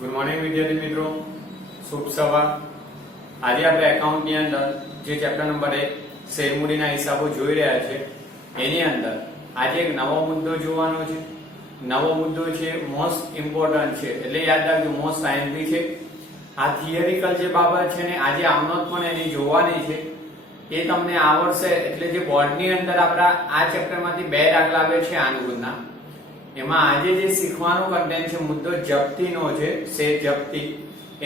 Good morning વિદ્યાર્થી મિત્રો, શુભ સવાર। આજે આપણે એકાઉન્ટની અંદર જે ચેપ્ટર નંબર 1 શેરમૂડીના હિસાબો જોઈ રહ્યા છે એની અંદર આજે એક નવો મુદ્દો જોવાનો છે। નવો મુદ્દો છે મોસ્ટ ઇમ્પોર્ટન્ટ છે, એટલે યાદ રાખજો મોસ્ટ આઈએમપી છે। આ થિયરિકલ જે બાબત છે ને આજે આમનોટ પણ એની જોવાની છે, એ તમને આવડશે। એટલે જે બોર્ડની અંદર આપણા આ ચેપ્ટરમાંથી 2 દાખલા આવે છે આનુગુણના, એમાં આજે જે શીખવાનું કન્ટેન્ટ છે મુદ્દો જપ્તીનો છે, શેર જપ્તી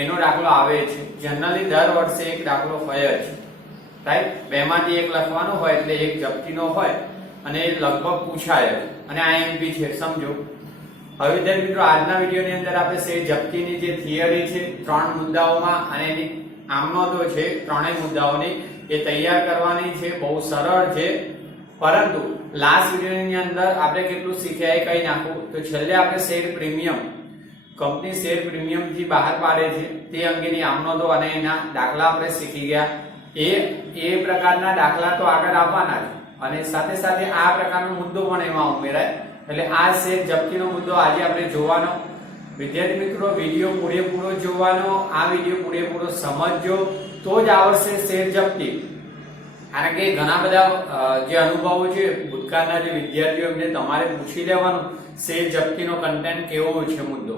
એનો દાખલો આવે છે। જનરલી દર વર્ષે એક દાખલો હોય જ, રાઈટ। બેમાંથી એક લખવાનો હોય એટલે એક જપ્તીનો હોય અને એ લગભગ પૂછાય અને આઈએમપી છે, સમજો। હવે વિદ્યાર્થી મિત્રો, આજના વિડીયોની અંદર આપણે શેર જપ્તીની જે થિયરી છે 3 મુદ્દાઓમાં અને એની આમનોધો છે ત્રણેય મુદ્દાઓની એ તૈયાર કરવાની છે। બહુ સરળ છે, પરંતુ લાસ્ટ વિડિયોની અંદર આપણે કેટલું શીખ્યા એ કહી નાખું તો છેલ્લે આપણે share premium, company share premium થી બહાર પાડે છે તે અંગેની આમનોધો અને એના દાખલા આપણે શીખી ગયા। એ પ્રકારના દાખલા તો આગળ આવવાના જ, અને સાથે સાથે આ પ્રકારનો મુદ્દો પણ એમાં ઉમેરાય। એટલે આ શેર જપ્તીનો મુદ્દો આજે આપણે જોવાનો। વિદ્યાર્થી મિત્રો, વિડિયો પૂરેપૂરો જોવાનો, આ વિડિયો પૂરેપૂરો સમજજો તો જ આવડશે શેર જપ્તી। કારણ કે ઘણા બધા જે અનુભવો છે ભૂતકાળના જે વિદ્યાર્થીઓ, એમને તમારે પૂછી લેવાનું શેર જપ્તીનો કન્ટેન્ટ કેવો છે મુદ્દો,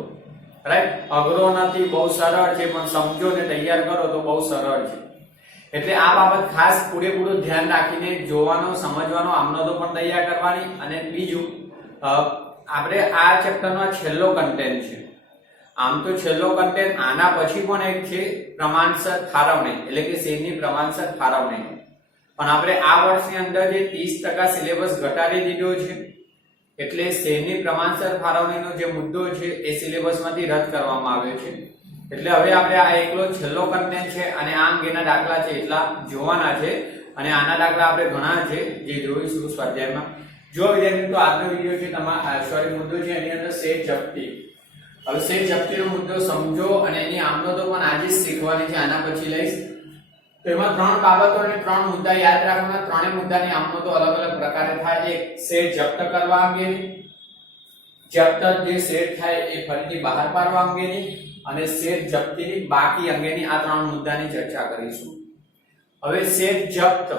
રાઈટ। અઘરો નથી, બહુ સરળ છે, પણ સમજો ને તૈયાર કરો તો બહુ સરળ છે। એટલે આ બાબત ખાસ પૂરેપૂરું ધ્યાન રાખીને જોવાનો, સમજવાનો, આમનોધો પણ તૈયાર કરવાની। અને બીજું, આપણે આ ચેપ્ટરનો છેલ્લો કન્ટેન્ટ છે। આમ તો છેલ્લો કન્ટેન્ટ આના પછી પણ એક છે પ્રમાણસર ફાળવણી, એટલે કે શેરની પ્રમાણસર ફાળવણી। પણ આપણે આ વર્ષની અંદર જે 30% સિલેબસ ઘટાડી દીધો છે, એટલે શેરની પ્રમાણસર ફાળવણીનો જે મુદ્દો છે એ સિલેબસમાંથી રદ કરવામાં આવ્યો છે। એટલે હવે આપણે આ એકલો છેલ્લો કન્ટેન્ટ છે અને આ અંગેના દાખલા છે એટલા જોવાના છે, અને આના દાખલા આપણે ઘણા છે જે જોઈશું સ્વાધ્યાયમાં। જો વિદ્યાર્થી તો આજનો વિડિયો છે તમારા મુદ્દો છે એની અંદર શેર જપ્તી। હવે શેર જપ્તીનો મુદ્દો સમજો અને એની આમનોધો પણ આજે જ શીખવાની છે, આના પછી લઈશ। તો એમાં 3 બાબતો અને 3 મુદ્દા યાદ રાખવાના। ત્રણેય મુદ્દાની આમનોધો અલગ અલગ પ્રકારે થાય। એક શેર જપ્ત કરવા અંગેની, જપ્ત જે શેર થાય એ ફરીથી બહાર પાડવા અંગેની, અને શેર જપ્તીની બાકી અંગેની આ 3 મુદ્દાની ચર્ચા કરીશું। હવે શેર જપ્ત,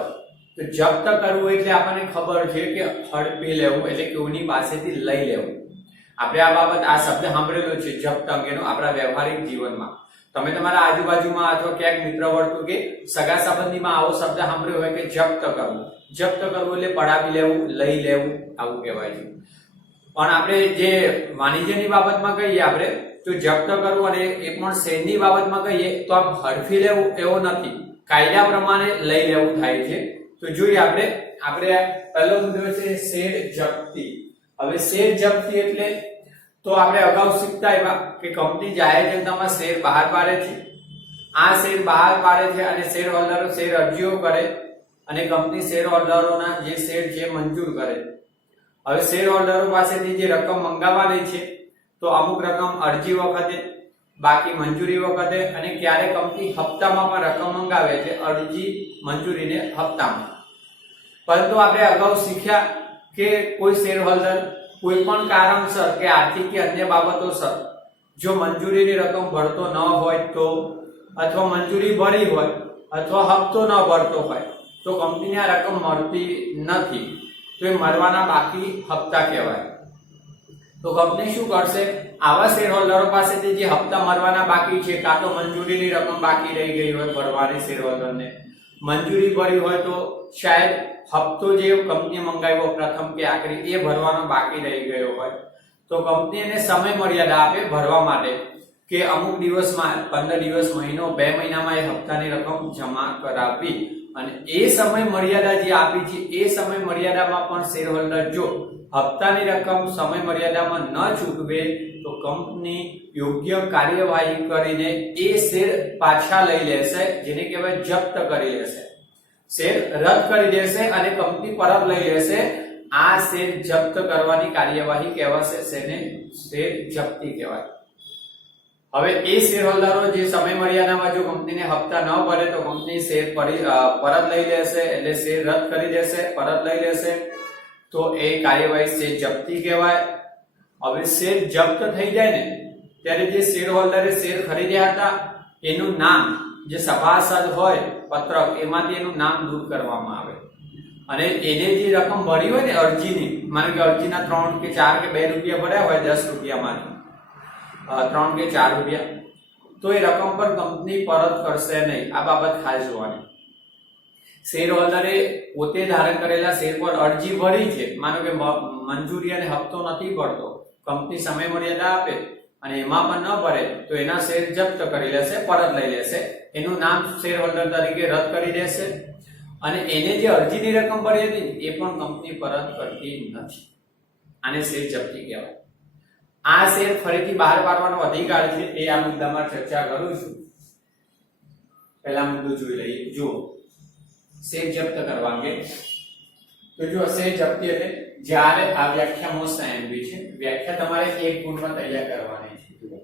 તો જપ્ત કરવું એટલે આપણને ખબર છે કે હડપી લેવું, એટલે કોઈની પાસેથી લઈ લેવું। આપણે આ બાબત, આ શબ્દ સાંભળેલો છે જપ્ત અંગેનો આપણા વ્યવહારિક જીવનમાં। તમે તમારા આજુબાજુમાં અથવા ક્યાંક મિત્ર વર્તુળ કે સગા સંબંધીમાં આવો શબ્દ સાંભળ્યો હોય કે જપ્ત કરવું। જપ્ત કરવું એટલે પડાવી લેવું, લઈ લેવું, આવું કહેવાય છે। પણ આપણે જે વાણિજ્યની બાબતમાં કહીએ આપણે તો જપ્ત કરવું, અને એ પણ શેરની બાબતમાં કહીએ તો આમ હડફી લેવું એવો નથી, કાયદા પ્રમાણે લઈ લેવું થાય છે। તો જોઈએ આપણે પહેલો મુદ્દો છે શેર જપ્તી। હવે શેર જપ્તી એટલે તો આપણે અગાઉ શીખતા આવ્યા કે કંપની જાહેર જનતામાં શેર બહાર પાડે છે। આ શેર બહાર પાડે છે અને શેર હોલ્ડરો શેર અરજીઓ કરે, અને કંપની શેર હોલ્ડરોના જે શેર છે મંજૂર કરે। હવે શેર હોલ્ડરો પાસેથી જે રકમ મંગાવવાની છે તો અમુક રકમ અરજી વખતે, બાકી મંજૂરી વખતે, અને ક્યારે કંપની હપ્તામાં પણ રકમ મંગાવે છે, અરજી મંજૂરીને હપ્તામાં। પરંતુ આપણે અગાઉ શીખ્યા કે કોઈ શેર હોલ્ડર કોઈ પણ કારણસર કે આર્થિક કે અન્ય બાબતોસર જો મંજૂરીની રકમ ભરતો ન હોય તો, અથવા મંજૂરી ભરી હોય અથવા હપ્તો ન ભરતો હોય તો કંપનીને આ રકમ મળતી નથી, તો એ મળવાના બાકી હપ્તા કહેવાય। તો કંપની શું કરશે, આવા શેર હોલ્ડરો પાસેથી જે હપ્તા મળવાના બાકી છે, કાં તો મંજૂરીની રકમ બાકી રહી ગઈ હોય ભરવાની શેર હોલ્ડરને, મંજૂરી ભરી હોય તો શાયદ હપ્તો જે કંપની મંગાવ્યો પ્રથમ કે આખરી એ ભરવાનો બાકી રહી ગયો હોય, તો કંપની એને સમય મર્યાદા આપે ભરવા માટે કે અમુક દિવસમાં, 15 દિવસ, મહિનો, 2 મહિનામાં એ હપ્તાની રકમ જમા કરાવવી। અને એ સમય મર્યાદા જે આપી છે એ સમય મર્યાદામાં પણ શેર હોલ્ડર જો હપ્તાની રકમ સમય મર્યાદામાં ન ચૂકવે તો કંપની યોગ્ય કાર્યવાહી કરીને એ શેર પાછા લઈ લેશે, જેને કહેવાય જપ્ત કરી લેશે, શેર રદ કરી દેશે અને કંપની પરત લઈ લેશે। આ શેર જપ્ત કરવાની કાર્યવાહી કહેવાશે, શેર જપ્તી કહેવાય। હવે એ શેર હોલ્ડરો જે સમય મર્યાદામાં જો કંપનીને હપ્તા ન ભરે તો કંપની શેર પરત લઈ લેશે, એટલે શેર રદ કરી દેશે, પરત લઈ લેશે, તો એ કાર્યવાહી શેર જપ્તી કહેવાય। હવે શેર જપ્ત થઈ જાય ને ત્યારે જે શેર હોલ્ડરે શેર ખરીદ્યા હતા એનું નામ, જે સભાસદ હોય પત્રક, એમાંથી એનું નામ દૂર કરવામાં આવે અને એને જે રકમ ભરી હોય ને અરજીની, માનો કે અરજીના 3 કે 4 કે 2 રૂપિયા ભર્યા હોય 10 રૂપિયામાંથી 3 કે 4 રૂપિયા, તો એ રકમ પર કંપની પરત કરશે નહીં. આ બાબત ખાસ જોવાની. શેર હોલ્ડરે પોતે ધારણ કરેલા શેર પર અરજી ભરી છે, માનો કે મંજૂરી અને હપ્તો નથી ભરતો, કંપની સમય મર્યાદા આપે અને એમાં પણ ન ભરે તો એના શેર જપ્ત કરી લેશે, પરત લઈ લેશે, એનું નામ શેર હોલ્ડર તરીકે રદ કરી દેશે અને એને જે અરજીની રકમ ભરી હતી એ પણ કંપની પરત કરતી નથી. આને શેર જપ્તી કહેવાય. આ શેર ફરીથી બહાર પાડવાનો અધિકાર છે, એ આ મુદ્દામાં ચર્ચા કરું છું. પહેલા મુદ્દો જોઈ લઈએ. જુઓ, શેર જપ્ત કરવા અંગે તો જો શેર જપ્તી એટલે જ્યારે આ વ્યાખ્યા મોસ્ટ એમબી છે, વ્યાખ્યા તમારે એક ગુણમાં તૈયાર કરવાની છે.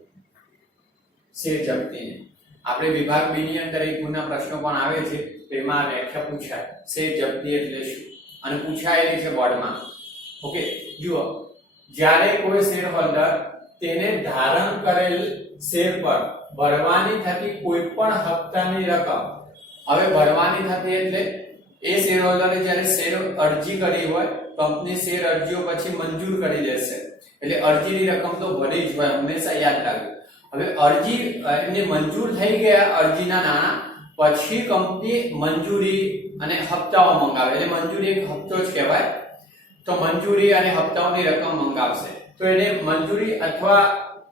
શેર જપ્તીને આપણે વિભાગ બી ની અંદર એક ગુણના પ્રશ્નો પણ આવે છે, તેમાં વ્યાખ્યા પૂછાય શેર જપ્તી એટલે શું અને પૂછાયેલી છે બોર્ડમાં. ઓકે, જુઓ, જ્યારે કોઈ શેર હોલ્ડર તેને ધારણ કરેલ શેર પર ભરવાની થતી કોઈ પણ હપ્તાની રકમ, હવે ભરવાની થતી એટલે એ શેર હોલ્ડરે જ્યારે શેર અરજી કરી હોય, કંપની શેર અરજીઓ પછી મંજૂર કરી દેશે, એટલે અરજીની રકમ તો ભરી જ હોય, હંમેશા યાદ રાખજો. હવે અરજી એમને મંજૂર થઈ ગયા અરજીના નાણાં, પછી કંપની મંજૂરી અને હપ્તાઓ મંગાવે, એટલે મંજૂરી એક હપ્તો જ કહેવાય. તો મંજૂરી અને હપ્તાઓની રકમ મંગાવશે તો એને મંજૂરી અથવા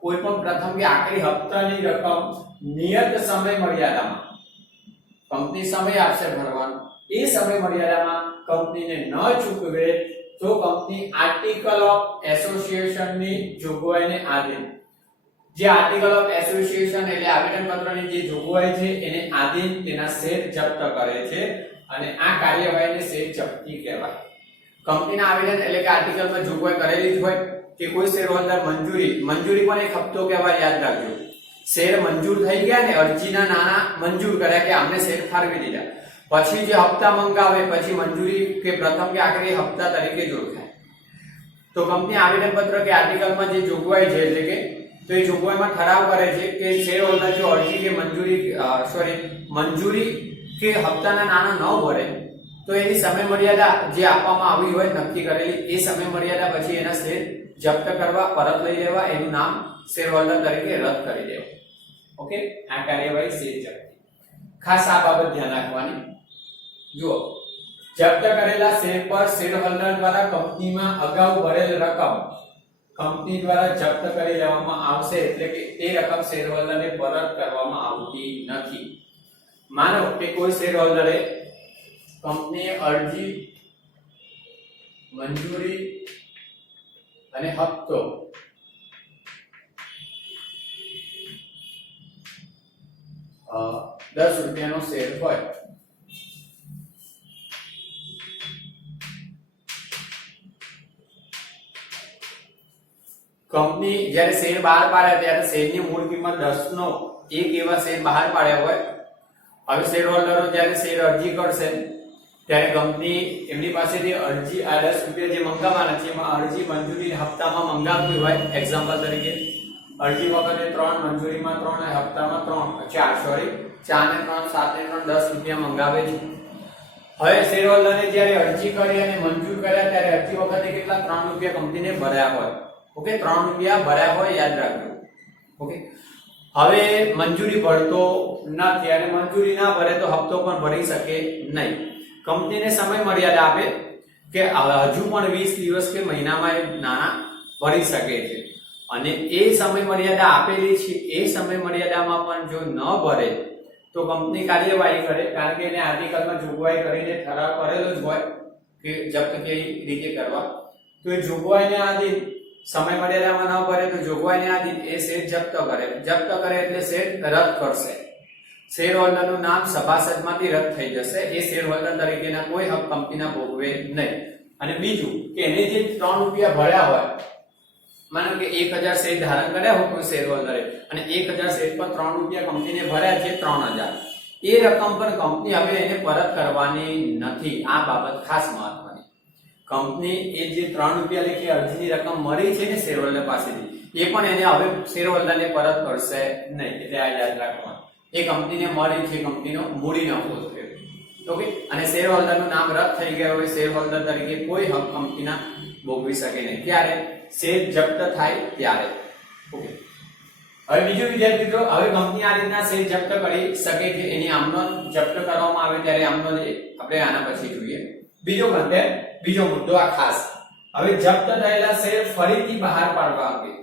કોઈ પણ પ્રથમ કે આખરી હપ્તાની રકમ નિયત સમય મર્યાદામાં કંપની સમય આપશે ભરવાનો, એ સમય મર્યાદામાં કંપનીને ન ચૂકવે તો કંપની આર્ટિકલ ઓફ એસોસિએશનની જોગવાઈને આધીન, જે આર્ટિકલ ઓફ એસોસિએશન એટલે આવેદન પત્રની જે જોગવાઈ છે એને આધીન તેના શેર જપ્ત કરે છે અને આ કાર્યવાહીને શેર જપ્તી કહેવાય. કંપનીના આવેદન એટલે કે આર્ટિકલમાં જોગવાઈ કરેલી જ હોય કે કોઈ શેર હોલ્ડર મંજૂરી પણ એક હપ્તો કહેવાય, યાદ રાખજો. શેર મંજૂર થઈ ગયા ને, અરજીના નાણાં મંજૂર કર્યા કે આમને શેર ફાળવી દીધા, પછી જે હપ્તા મંગાવે પછી મંજૂરી કે પ્રથમ કે આખરી હપ્તા તરીકે જ ઓળખાય. તો કંપની આવેદન પત્ર કે આર્ટિકલમાં જે જોગવાઈ છે એટલે કે તો એ જોગવાઈમાં ઠરાવ કરે છે કે શેર હોલ્ડર જો અરજી કે મંજૂરી કે હપ્તાના નાણાં ન ભરે તો એની સમય મર્યાદા જે આપવામાં આવી હોય નક્કી કરેલી, એ સમય મર્યાદા પછી એના શેર જપ્ત કરવા, પરત લઈ લેવા, એનું નામ શેર હોલ્ડર તરીકે રદ કરી દેવું. ઓકે, આ કાર્યવાહી શેર જપ્તી. ખાસ આ બાબત ધ્યાન રાખવાની. જુઓ, જપ્ત કરેલા શેર પર શેર હોલ્ડર દ્વારા કંપનીમાં અગાઉ ભરેલ રકમ કંપની દ્વારા જપ્ત કરી લેવામાં આવશે, એટલે કે તે રકમ શેર હોલ્ડરને પરત કરવામાં આવતી નથી. માનો કે કોઈ શેર હોલ્ડરે કંપનીએ અરજી, મંજૂરી અને હપ્તો ₹10 શેર હોય, કંપની જ્યારે શેર બહાર પાડે ત્યારે શેરની મૂળ કિંમત 10 નો એક એવા શેર બહાર પાડ્યા હોય. હવે શેર હોલ્ડરો જ્યારે શેર અરજી કરશે ત્યારે કંપની એમની પાસેથી અરજી આ ₹10 જે મંગાવવાના છે એમાં અરજી, મંજૂરી, હપ્તામાં મંગાવતી હોય. એક્ઝામ્પલ તરીકે અરજી વખતે 3, મંજૂરીમાં 3 અને હપ્તામાં 4 ને 3, 7 ને 3 ₹10 મંગાવે છે. હવે શેર હોલ્ડરે જ્યારે અરજી કરી અને મંજૂર કર્યા ત્યારે અરજી વખતે કેટલા ₹3 કંપનીને ભર્યા હોય. ઓકે, ₹3 ભર્યા હોય, યાદ રાખજો. ઓકે, હવે મંજૂરી ભરતો નથી અને મંજૂરી ના ભરે તો હપ્તો પણ ભરી શકે નહીં. કંપનીને સમય મર્યાદા આપે કે હજુ પણ 20 દિવસ કે મહિનામાં એ નાણાં ભરી શકે છે અને એ સમય મર્યાદા આપેલી છે, એ સમય મર્યાદામાં પણ જો ન ભરે તો કંપની કાર્યવાહી કરે, કારણ કે એને આર્ટિકલમાં જોગવાઈ કરીને ઠરાવ કરેલો જ હોય કે જપ્ત કેવી રીતે કરવા. તો એ જોગવાઈને આધીન સમય મર્યાદામાં ન ભરે તો જોગવાઈને આધીન એ શેર જપ્ત કરે એટલે શેર રદ કરશે. શેર હોલ્ડરનું નામ સભાસદમાંથી રદ થઈ જશે, એ શેર હોલ્ડર તરીકેના કોઈ હક કંપનીના ભોગવે નહીં. અને બીજું કે એને જે ₹3 ભર્યા હોય, માનો કે 1000 શેર ધારણ કર્યા હોય કોઈ શેર હોલ્ડરે અને 1000 શેર પર ₹3 કંપનીને ભર્યા છે 3000, એ રકમ પર કંપની હવે એને પરત કરવાની નથી. આ બાબત ખાસ મહત્વની. કંપની એ જે 3 રૂપિયા લેખે અરજીની રકમ મળી છે ને શેર હોલ્ડર પાસેથી, એ પણ એને હવે શેર હોલ્ડરને પરત કરશે નહીં. એટલે આ યાદ રાખવાનું, એ કંપનીને મળી છે, કંપનીનો મૂડી નફો થયો. ઓકે, અને શેર હોલ્ડરનું નામ રદ થઈ ગયું હોય, શેર હોલ્ડર તરીકે કોઈ હક કંપનીના ભોગવી શકે નહીં. ત્યારે શેર જપ્ત થાય ત્યારે. ઓકે, હવે બીજું વિદ્યાર્થી મિત્રો, હવે કંપની આ રીતના શેર જપ્ત કરી શકે છે. એની આમનો જપ્ત કરવામાં આવે ત્યારે આમનો આપણે આના પછી જોઈએ. બીજો મુદ્દો આ ખાસ. હવે જપ્ત થયેલા શેર ફરીથી બહાર પાડવા અંગે.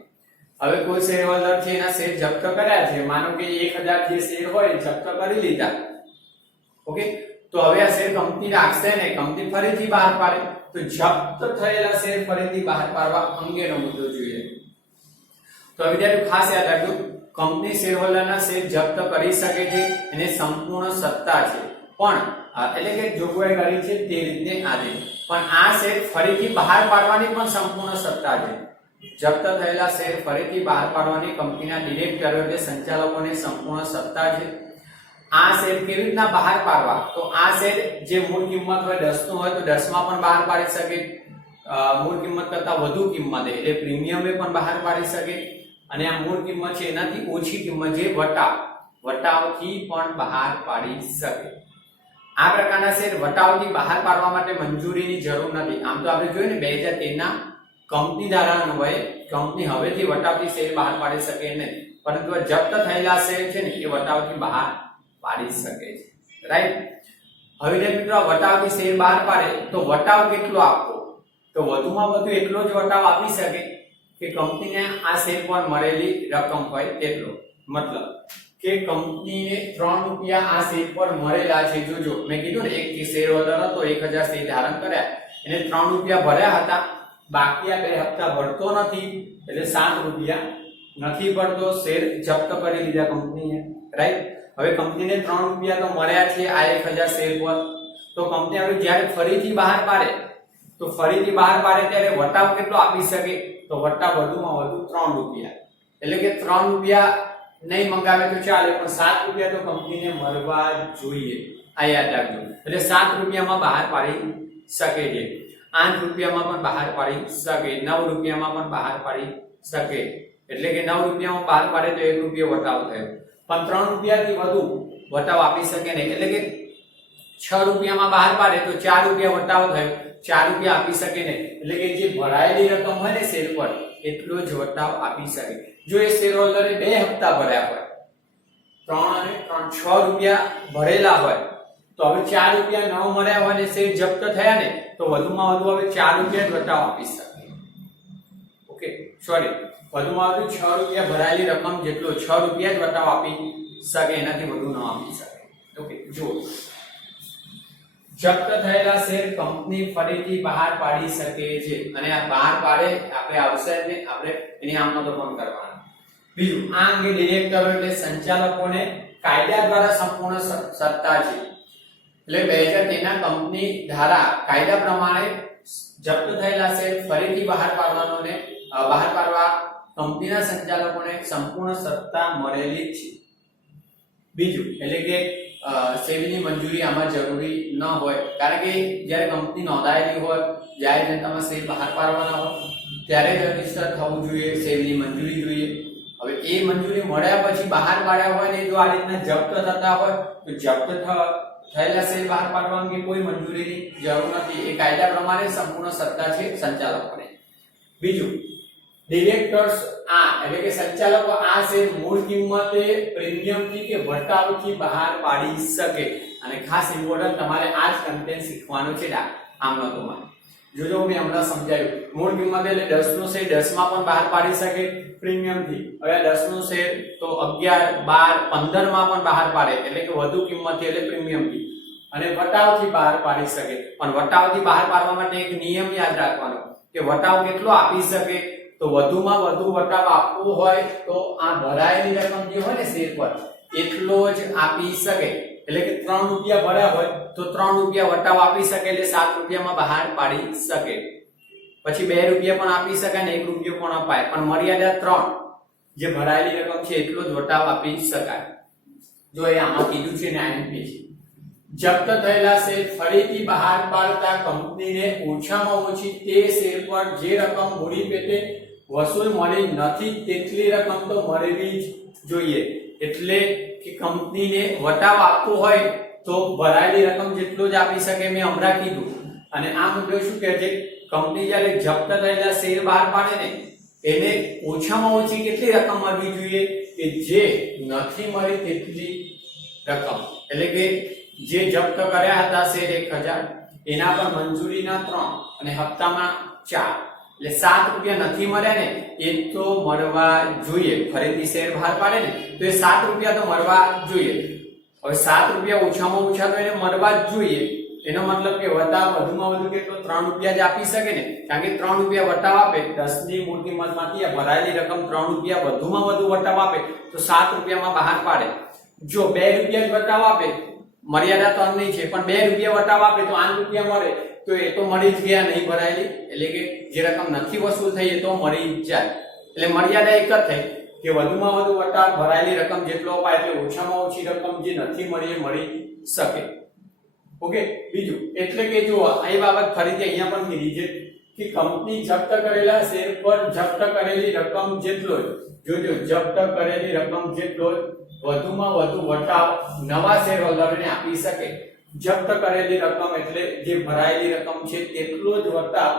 હવે કોઈ શેર હોલ્ડર છે, એના શેર જપ્ત કર્યા છે, માનો કે 1000 જે શેર હોય જપ્ત કરી લીધા. ઓકે, તો હવે આ શેર કંપની રાખશે ને, કંપની ફરીથી બહાર પાડે, તો જપ્ત થયેલા શેર ફરીથી બહાર પાડવા અંગેનો મુદ્દો જોઈએ. તો વિદ્યાર્થીઓ ખાસ યાદ રાખજો, કંપની શેર હોલ્ડરના શેર જપ્ત કરી શકે છે, એને સંપૂર્ણ સત્તા છે, પણ એટલે કે જોગવાઈ કરી છે તે રીતે આધીન. પણ આ શેર ફરીથી બહાર પાડવાની પણ સંપૂર્ણ સત્તા છે. જપ્ત થયેલા શેર ફરીથી બહાર પાડવાની કંપનીના ડિરેક્ટરો એટલે સંચાલકોને સંપૂર્ણ સત્તા છે. આ શેર કેવી રીતના બહાર પાડવા? તો આ શેર જે મૂળ કિંમત હોય 10 નો હોય તો 10 માં પણ બહાર પાડી શકે, મૂળ કિંમત કરતા વધુ કિંમત એટલે પ્રીમિયમે પણ બહાર પાડી શકે, અને આ મૂળ કિંમત છે એનાથી ઓછી કિંમત જે વટાવથી પણ બહાર પાડી શકે. આ પ્રકારના શેર વટાવથી બહાર પાડવા માટે મંજૂરીની જરૂર નથી. આમ તો આપણે જોયું ને 2013 ના કંપની ધારા અન્વયે કંપની હવેથી વટાવથી શેર બહાર પાડી શકે નહીં, પરંતુ જપ્ત થયેલા શેર છે ને એ વટાવથી બહાર પાડી શકે છે. રાઈટ? હવે મિત્રો વટાવથી શેર બહાર પાડે તો વટાવ કેટલો આપવો? તો વધુમાં વધુ એટલો જ વટાવ આપી શકે કે કંપનીને આ શેર પર મળેલી રકમ હોય તેટલો. મતલબ કે કંપનીને 3 રૂપિયા આ શેર પર મળેલા છે. જોજો મેં કીધું ને, એક શેર હોલ્ડર હતો, 1000 શેર ધારણ કર્યા, એને 3 રૂપિયા ભર્યા હતા, બાકી આ 2 હપ્તા ભરતો નથી, એટલે 7 રૂપિયા નથી ભરતો, શેર જપ્ત કરી લીધા કંપનીએ. રાઈટ? હવે કંપનીને 3 રૂપિયા તો મળ્યા છે આ 1000 શેર પર, તો કંપની હવે જ્યારે ફરીથી બહાર પાડે ત્યારે વટાવ કેટલો આપી શકે? તો વટાવ વધુમાં વધુ 3 રૂપિયા, એટલે કે 3 રૂપિયા નહીં મંગાવે તો ચાલે, પણ 7 રૂપિયા તો કંપનીને મળવા જોઈએ. આ યાદ રાખજો. એટલે 7 રૂપિયામાં બહાર પાડી શકે છે, 8 રૂપિયામાં પણ બહાર પાડી શકે, 9 રૂપિયામાં પણ બહાર પાડી શકે. એટલે કે 9 રૂપિયામાં બહાર પાડે તો 1 રૂપિયો વટાવ થયો, પણ 3 રૂપિયાથી વધુ વટાવ આપી શકે નહીં. એટલે કે 6 રૂપિયામાં બહાર પાડે તો 4 રૂપિયા વટાવ થયો, 4 રૂપિયા આપી શકે નહીં. એટલે કે જે ભરાયેલી રકમ હોય ને શેર પર એટલો જ વટાવ આપી શકે. જો એ શેર હોલ્ડરે 2 હપ્તા ભર્યા હોય, 3 અને 6 રૂપિયા ભરેલા હોય, તો હવે 4 રૂપિયા ન મળ્યા હોય ને શેર જપ્ત થયા ને, તો વધુમાં વધુ હવે 4 રૂપિયા જ વટાવ આપી શકે. ઓકે, સોરી, વધુમાં વધુ 6 રૂપિયા ભરાયેલી રકમ જેટલો 6 રૂપિયા જ વટાવ આપી શકે, એનાથી વધુ ન આપી શકે. ઓકે, જુઓ, જપ્ત થયેલા શેર કંપની ફરીથી બહાર પાડી શકે છે, અને આ બહાર પાડે આપણે આવશે ને આપણે એની આમનોંધો પણ કરવાનો. બીજું, આ અંગે ડિરેક્ટરો એટલે સંચાલકોને કાયદા દ્વારા સંપૂર્ણ સત્તા છે. એટલે 2013 ના કંપની ધારા કાયદા પ્રમાણે જપ્ત થયેલા શેર ફરીથી બહાર પાડવા કંપનીના સંચાલકોને સંપૂર્ણ સત્તા મળેલી છે. બીજું એટલે કે સેબીની મંજૂરી આમાં જરૂરી ન હોય, કારણ કે જ્યારે કંપની નોંધાયેલી હોય, જાહેર જનતામાં શેર બહાર પાડવાના હોય ત્યારે જ રજીસ્ટર થવું જોઈએ, સેબીની મંજૂરી જોઈએ. હવે એ મંજૂરી મળ્યા પછી બહાર પાડ્યા હોય ને જો આ રીતના જપ્ત થતા હોય તો જપ્ત થયેલા શેર બહાર પાડવા અંગે કોઈ મંજૂરીની જરૂર નથી. એ કાયદા પ્રમાણે સંપૂર્ણ સત્તા છે સંચાલકોને. બીજું, ડિરેક્ટર્સ એટલે કે સંચાલકો આ શેર મૂળ કિંમતે, પ્રીમિયમથી કે વટાવથી બહાર પાડી શકે. અને ખાસ ઇમ્પોર્ટન્ટ તમારે આ જ કન્ટેન્ટ શીખવાનું છે આમનોંધોમાં. જોજો મેં હમણાં સમજાવ્યું, મૂળ કિંમત એટલે 10 નો શેર 10 માં પણ બહાર પાડી શકે પ્રીમિયમથી. હવે 10 નો શેર તો 11, 12, 15 માં પણ બહાર પાડે, એટલે કે વધુ કિંમતથી એટલે પ્રીમિયમથી. અને વટાવથી બહાર પાડી શકે. પણ વટાવથી બહાર પાડવા માટે એક નિયમ યાદ રાખવાનો કે વટાવ કેટલો આપી શકે? તો વધુમાં વધુ વટાવ આપવો હોય તો આ ભરાયેલી રકમ જે હોય ને શેર પર એટલો જ આપી શકે. એટલે કે 3 રૂપિયા ભર્યા હોય તો 3 રૂપિયા વટાવ આપી શકે, એટલે 7 રૂપિયામાં બહાર પાડી શકે. પછી 2 રૂપિયા પણ આપી શકાય ને 1 રૂપિયો પણ અપાય, પણ મર્યાદા 3 જે ભરાયેલી રકમ છે એટલો જ વટાવ આપી શકાય. જો એ આમાં કીધું છે ને આઈએમપી છે. જપ્ત થયેલા શેર ફરીથી બહાર પાડતા કંપનીને ઓછામાં ઓછી તે શેર પર જે રકમ મૂડી પેટે વસૂલ મળી નથી તેટલી રકમ તો મળવી જ જોઈએ. એટલે કે કંપનીને વટાવ આપવો હોય તો ભરાયેલી રકમ જેટલો જ આપી શકે, મેં હમણાં કીધું. અને આ મુદ્દો શું કહે છે, કંપની જ્યારે જપ્ત થયેલા શેર બહાર પાડે ને એને ઓછામાં ઓછી કેટલી રકમ મળવી જોઈએ કે જે નથી મળી તેટલી રકમ. એટલે કે જે જપ્ત કર્યા હતા શેર 1000 એના પર મંજૂરીના 3 અને હપ્તામાં 4 એટલે 7 રૂપિયા નથી મળ્યા ને એ તો મળવા જોઈએ. ફરીથી શેર બહાર પાડે ને તો એ 7 રૂપિયા તો મળવા જોઈએ. હવે 7 રૂપિયા ઓછામાં ઓછા તો એને મળવા જ જોઈએ. એનો મતલબ કે વટાવ વધુમાં વધુ કેટલો 3 રૂપિયા જ આપી શકે ને, કારણ કે 3 રૂપિયા વટાવ આપે 10 ની મૂળ કિંમતમાંથી આ ભરાયેલી રકમ 3 રૂપિયા વધુમાં વધુ વટાવ આપે તો 7 રૂપિયામાં બહાર પાડે. જો 2 રૂપિયા જ વટાવ આપે, મર્યાદા 3 નહીં છે, પણ 2 રૂપિયા વટાવ આપે તો 8 રૂપિયા મળે તો એ તો મળી જ ગયા નહીં ભરાયેલી. એટલે કે જે રકમ નથી વસૂલ થઈ એ તો મળી જ જાય. એટલે મર્યાદા એક જ થઈ કે વધુમાં વધુ વટાવ ભરાયેલી રકમ જેટલો અપાય એટલે ઓછામાં ઓછી રકમ જે નથી મળી એ મળી શકે. ઓકે. બીજું એટલે કે જો આ બાબત ફરીથી અહીંયા પણ કીધી છે કે કંપની જપ્ત કરેલા શેર પર જપ્ત કરેલી રકમ જેટલો જોજો જપ્ત કરેલી રકમ જેટલો વધુમાં વધુ વટાવ નવા શેર હોલ્ડરને આપી શકે. જપ્ત કરેલી રકમ એટલે જે ભરાયેલી રકમ છે તેટલો જ વટાવ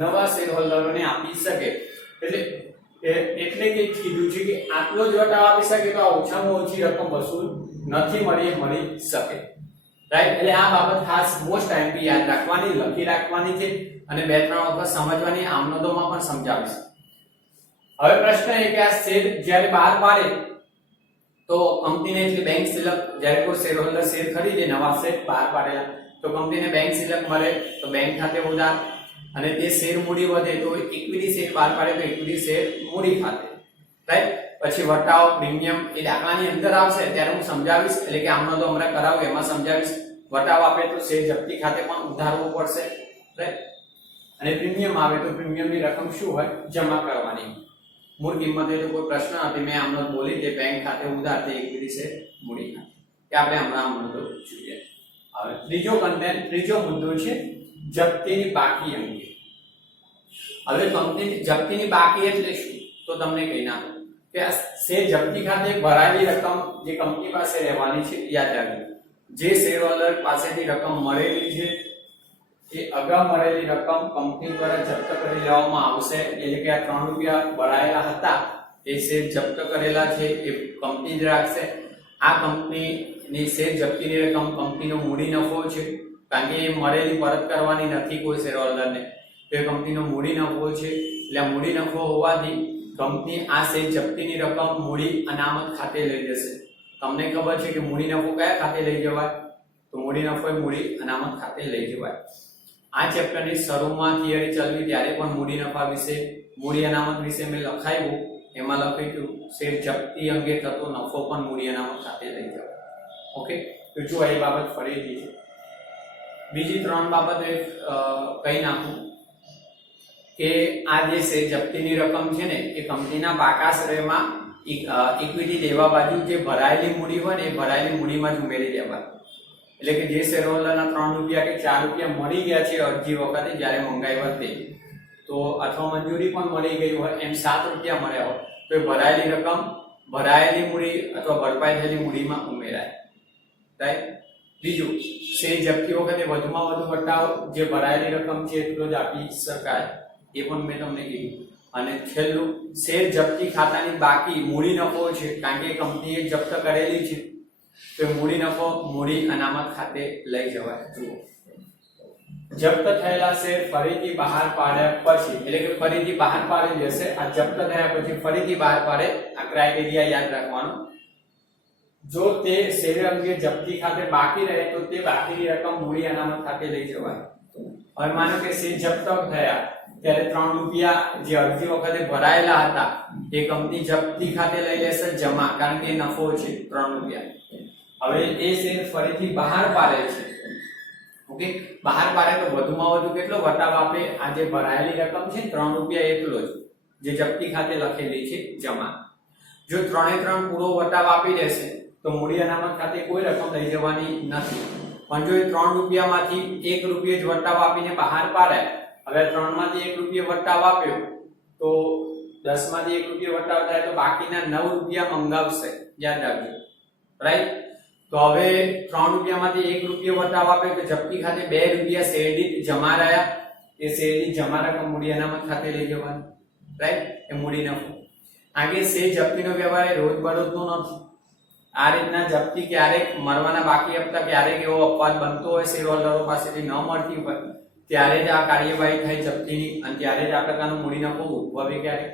નવા શેર હોલ્ડરને આપી શકે. એટલે કે કીધું છે કે આટલો જ વટાવ આપી શકે તો આ ઓછામાં ઓછી રકમ વસૂલ નથી મળી શકે. રાઈટ. એટલે આ બાબત ખાસ મોસ્ટ ટાઈમથી યાદ રાખવાની, લખી રાખવાની છે અને 2-3 વખત સમજવાની, આમનોધોમાં પણ સમજાવીશ. હવે પ્રશ્ન એ કે આ શેર જ્યારે બહાર પાડે તો કંપનીને એટલે બેંક સિલક, જ્યારે કોઈ શેર હોલ્ડર શેર ખરીદે નવા શેર બહાર પાડેલા તો કંપનીને બેંક સિલક મળે તો બેંક ખાતે ઉધાર, અને તે શેર મૂડી વધે તો ઇક્વિટી શેર બહાર પાડે તો ઇક્વિટી શેર મૂડી ખાતે. રાઈટ. પછી વટાવ પ્રીમિયમ એ દાખલાની અંદર આવશે ત્યારે હું સમજાવીશ. એટલે કે આમનો તો હમણાં કરાવું એમાં સમજાવીશ. વટાવ આપે તો શેર જપ્તી ખાતે પણ ઉધારવું પડશે. રાઈટ. અને પ્રીમિયમ આવે તો પ્રીમિયમની રકમ શું હોય, જમા કરવાની. મૂળ કિંમતે તો કોઈ પ્રશ્ન નથી, મેં આમનો બોલી તે બેંક ખાતે ઉધાર તે ઇક્વિટી શેર મૂડી ખાતે. કે આપણે હમણાં આમનો તો જોઈએ. હવે ત્રીજો મુદ્દો છે જપ્તીની બાકી અંગે. હવે કંપની જપ્તીની બાકી એટલે શું તો તમને કહી નાખું કે આ શેર જપ્તી ખાતે ભરાયેલી રકમ જે કંપની પાસે રહેવાની છે. યાદ રાખજો, જે શેર હોલ્ડર પાસેથી રકમ મળેલી છે એ અગાઉ મળેલી રકમ કંપની દ્વારા જપ્ત કરી લેવામાં આવશે. એટલે કે આ 3 રૂપિયા ભરાયેલા હતા એ શેર જપ્ત કરેલા છે એ કંપની જ રાખશે. આ કંપનીની શેર જપ્તીની રકમ કંપનીનો મૂડી નફો છે, કારણ કે એ મળેલી પરત કરવાની નથી કોઈ શેર હોલ્ડરને, તો એ કંપનીનો મૂડી નફો છે. એટલે આ મૂડી નફો હોવાથી કંપની આ શેર જપ્તીની રકમ મૂડી અનામત ખાતે લઈ જશે. તમને ખબર છે કે મૂડી નફો કયા ખાતે લઈ જવાય, તો મૂડી નફો એ મૂડી અનામત ખાતે લઈ જવાય. આ ચેપ્ટરની શરૂમાં થિયરી ચાલવી ત્યારે પણ મૂડી નફા વિશે, મૂડી અનામત વિશે મેં લખાયું. એમાં લખ્યું શેર જપ્તી અંગે થતો નફો પણ મૂડી અનામત ખાતે લઈ જવાય. ઓકે. તો જો એ બાબત ફરીથી છે. બીજી 3 બાબત કહી નાખું કે આ જે શેર જપ્તીની રકમ છે ને એ કંપનીના બાકાશ્રયમાં ઇક્વિટી લેવા બાજુ જે ભરાયેલી મૂડી હોય ને એ ભરાયેલી મૂડીમાં જ ઉમેરી દેવાની. એટલે કે જે શેર હોલ્ડરના 3 રૂપિયા કે 4 રૂપિયા મળી ગયા છે અરજી વખતે જ્યારે મંગાવ્યા તે, તો અથવા મંજૂરી પણ મળી ગઈ હોય એમ 7 રૂપિયા મળ્યા હોય તો એ ભરાયેલી રકમ ભરાયેલી મૂડી અથવા ભરપાઈ થયેલી મૂડીમાં ઉમેરાય. રાઈટ. બીજું, શેર જપ્તી વખતે વધુમાં વધુ વટાવ જે ભરાયેલી રકમ છે એટલો જ આપી શકાય, એ પણ મેં તમને કીધું. અને છેલ્લું, શેર જપ્તી ખાતાની બાકી મૂડી નફો છે, કારણ કે કંપનીએ જપ્ત કરેલી છે તો મૂડી નફો મૂડી અનામત ખાતે લઈ જવાય. જુઓ, જપ્ત થયેલા શેર ફરીથી બહાર પાડ્યા પછી, એટલે કે ફરીથી બહાર પાડી જશે. આ જપ્ત થયા પછી ફરીથી બહાર પાડે, આ ક્રાઇટેરિયા યાદ રાખવાનો. જો તે શેર અંગે જપ્તી ખાતે બાકી રહે તો તે બાકીની રકમ મૂડી અનામત ખાતે લઈ જવાય. હવે માનો કે શેર જપ્ત થયા ત્યારે 3 રૂપિયા જે અરજી વખતે ભરાયેલા હતા એ કંપની જપ્તી ખાતે લઈ લેશે જમા, કારણ કે નફો છે 3 રૂપિયા. હવે એ શેર ફરીથી બહાર પાડે છે. ઓકે. બહાર પાડે તો વધુમાં વધુ કેટલો વટાવ આપે, આ જે ભરાયેલી રકમ છે 3 રૂપિયા એટલો જ જે જપ્તી ખાતે લખેલી છે જમા. જો 3 પૂરો વટાવ આપી દેશે તો મૂડી અનામત ખાતે કોઈ રકમ લઈ જવાની નથી, પણ જો એ 3 રૂપિયામાંથી 1 રૂપિયો જ વટાવ આપીને બહાર પાડે, હવે 3 માંથી 1 રૂપિયો વટાવ આપ્યો તો 10 માંથી 1 રૂપિયો વટાવ થાય તો બાકીના 9 રૂપિયા મંગાવશે, યાદ રાખજો, રાઈટ? તો હવે 3 રૂપિયામાંથી 1 રૂપિયો વટાવ આપ્યો તો જપ્તી ખાતે 2 રૂપિયા શેરડી જમા રહ્યા, એ શેરડી જમા રકમ મૂડી અનામત ખાતે લઈ જવાની, રાઈટ? એ મૂડી નફો. આગે શેર જપ્તીનો વ્યવહાર એ રોજબરોજનો નથી. આ રીતના જપ્તી ક્યારેક મરવાના બાકી હપ્તા ક્યારેક એવો અપવાદ બનતો હોય શેર હોલ્ડરો પાસેથી ન મળતી હોય ત્યારે જ આ કાર્યવાહી થાય જપ્તીની, અને ત્યારે જ આ પ્રકારનો મૂડી નફો ઉદ્ભવે ક્યારે,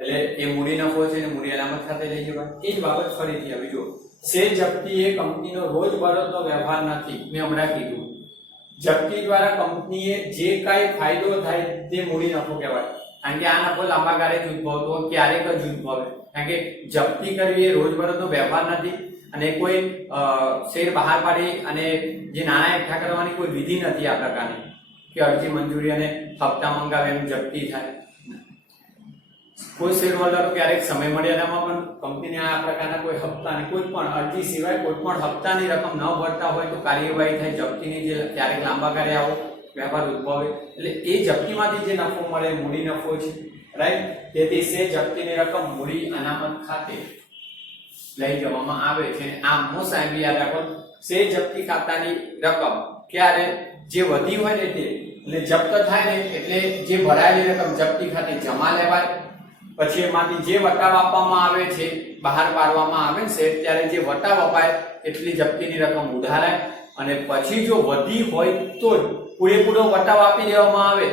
એટલે એ મૂડી નફો છે ને મૂડી અનામત ખાતે લઈ જવાય. એ જ બાબત ફરીથી આવી જો, શેર જપ્તી એ કંપનીનો રોજબરોજનો વ્યવહાર નથી. મેં હમણાં કીધું, જપ્તી દ્વારા કંપનીએ જે કાંઈ ફાયદો થાય તે મૂડી નફો કહેવાય. કારણ કે આ નફો લાંબા ગાળે જ ઉદ્ભવતો હોય, ક્યારેક જ ઉદ્ભવે. કારણ કે જપ્તી કરવી એ રોજબરોજનો વ્યવહાર નથી અને કોઈ શેર બહાર પાડી અને જે નાણાં એકઠા કરવાની કોઈ વિધિ નથી આ પ્રકારની કે અરજી મંજૂરી અને હપ્તા મંગાવે એમ જપ્તી થાય. કોઈ શેર હોલ્ડરો ક્યારેક સમય મર્યાદામાં પણ કંપનીને આ પ્રકારના કોઈ હપ્તાની કોઈ પણ અરજી સિવાય કોઈ પણ હપ્તાની રકમ ન ભરતા હોય તો કાર્યવાહી થાય જપ્તીની. જે ક્યારેક લાંબા ગાળે આવો વ્યવહાર ઉદ્ભવે એટલે એ જપ્તીમાંથી જે નફો મળે મૂડી નફો છે, રાઈટ? તેથી શેર જપ્તીની રકમ મૂડી અનામત ખાતે લઈ જવામાં આવે છે. આ મોસ્ટ આઈમ્પી યાદ રાખો, શેર જપ્તી ખાતાની રકમ ક્યારે જે વધી હોય ને તે એટલે જપ્ત થાય ને એટલે જે ભરાયેલી રકમ જપ્તી ખાતે જમા લેવાય, પછી એમાંથી જે વટાવ આપવામાં આવે છે બહાર પાડવામાં આવે છે ત્યારે જે વટાવ અપાય એટલી જપ્તીની રકમ ઉધારાય, અને પછી જો વધી હોય તો પૂરેપૂરો વટાવ આપી દેવામાં આવે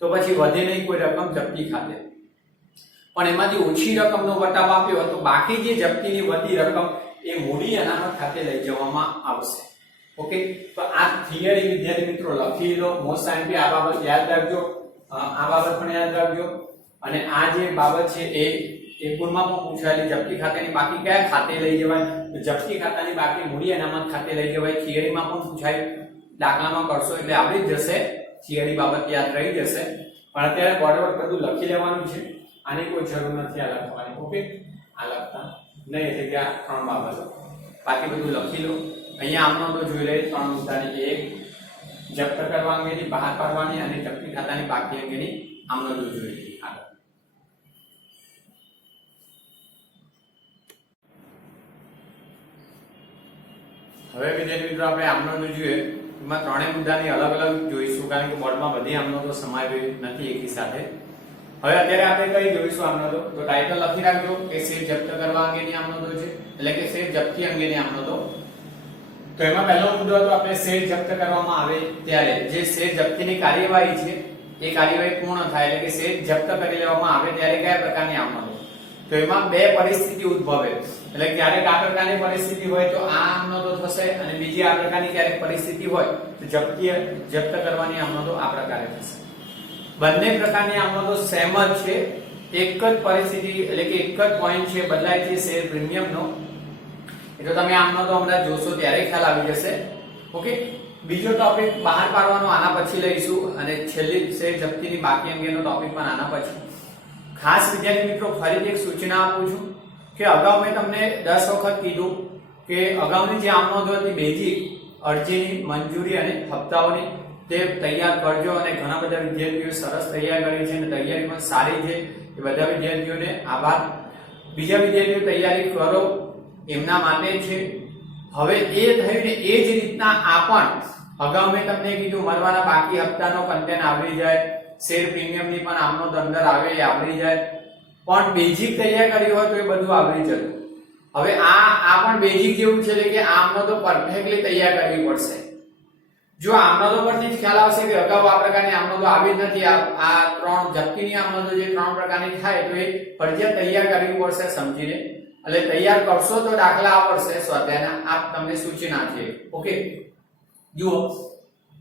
તો પછી વધે નહીં કોઈ રકમ જપ્તી ખાતે. પણ એમાંથી ઓછી રકમનો વટાવ આપ્યો તો બાકી જે જપ્તીની વધી રકમ એ મૂડી અનામત ખાતે લઈ જવામાં આવશે. ઓકે, તો આ થિયરી વિદ્યાર્થી મિત્રો લખી લો. મોસ્ટ આઈમ્પી આ બાબત યાદ રાખજો, આ બાબત પણ યાદ રાખજો. અને આ જે બાબત છે એ પૂર્વમાં પણ પૂછાયેલી જપ્તી ખાતાની બાકી કયા ખાતે લઈ જવાય, તો જપ્તી ખાતાની બાકી મૂડી અનામત ખાતે લઈ જવાય. થિયરીમાં પણ પૂછાય, દાખલામાં કરશો એટલે આવડી જ જશે, થિયરી બાબત યાદ રહી જશે. પણ અત્યારે બોર્ડ પર બધું લખી લેવાનું છે, આની કોઈ જરૂર નથી આ લખવાની. ઓકે, આ લખતા નહીં એટલે કે આ 3 બાબતો બાકી બધું લખી લો. અહીંયા આમનો તો જોઈ લઈએ 3 મુદ્દાની, એક જપ્ત કરવા અંગેની, બહાર પાડવાની અને જપ્તી ખાતાની બાકી અંગેની આમનો તો જોઈ લઈએ. હવે વિદ્યાર્થી મિત્રો આપણે આમનો તો જોઈએ, એમાં ત્રણેય મુદ્દાની અલગ અલગ જોઈશું કારણ કે બોર્ડમાં બધી આમનો તો સમાવેશ નથી એકી સાથે. હવે અત્યારે આપણે કઈ જોઈશું આમનો તો ટાઇટલ લખી રાખજો કે શેર જપ્ત કરવા અંગેની આમનો તો છે, એટલે કે શેર જપ્તી અંગેની આમનો તો. તો એમાં પહેલો મુદ્દો હતો આપણે શેર જપ્ત કરવામાં આવે ત્યારે જે શેર જપ્તીની કાર્યવાહી છે એ કાર્યવાહી પૂર્ણ થાય એટલે કે શેર જપ્ત કરી લેવામાં આવે ત્યારે કયા પ્રકારની આમનો તો. તો એમાં બે પરિસ્થિતિ ઉદ્ભવે, એટલે ક્યારેક આ પ્રકારની પરિસ્થિતિ હોય તો આ આમનો તો થશે અને બીજી આ પ્રકારની ક્યારેક પરિસ્થિતિ હોય તો જપ્ત કરવાની આમનો તો આ પ્રકારે થશે. બંને પ્રકારની આમનો તો સેમ જ છે, એક જ પરિસ્થિતિ એટલે કે એક જ પોઈન્ટ છે, બદલાય છે શેર પ્રીમિયમનો. એટલે તમે આમનો તો હમણાં જોશો ત્યારે ખ્યાલ આવી જશે. ઓકે, બીજો ટોપિક બહાર પાડવાનો આના પછી લઈશું અને છેલ્લી શેર જપ્તીની બાકી અંગેનો ટોપિક પણ આના પછી. ખાસ વિદ્યાર્થી મિત્રો ફરીથી એક સૂચના આપું છું કે અગાઉ મેં તમને 10 વખત કીધું કે અગાઉની જે આમનોંધો હતી બેઝિક અરજીની મંજૂરી અને હપ્તાઓની તે તૈયાર કરજો અને ઘણા બધા વિદ્યાર્થીઓ સરસ તૈયાર કરી છે અને તૈયારી પણ સારી છે. એ બધા વિદ્યાર્થીઓને આભાર. બીજા વિદ્યાર્થીઓ તૈયારી કરો એમના માટે છે. હવે એ થયું ને એ જ રીતના આ પણ અગાઉ મેં તમને કીધું મરવાના બાકી હપ્તાનો કન્ટેન્ટ આવડી જાય, શેર પ્રીમિયમની પણ આમનો અંદર આવે એ આવડી જાય, પણ બેઝિક તૈયાર કરી હોય તો એ બધું આવડી જતું. હવે આ પણ બેઝિક જેવું છે એટલે કે આમનો તો પરફેક્ટલી તૈયાર કરવી પડશે. જો આમનો તો પરથી જ ખ્યાલ આવશે કે અગાઉ આ પ્રકારની આમનો તો આવી જ નથી, આ ત્રણ જપ્તીની આમનો તો જે 3 પ્રકારની થાય તો એ ફરજિયાત તૈયાર કરવી પડશે સમજીને. એટલે તૈયાર કરશો તો દાખલા આવડશે સ્વાધ્યાયના. આ તમને સૂચના છે. ઓકે, જુઓ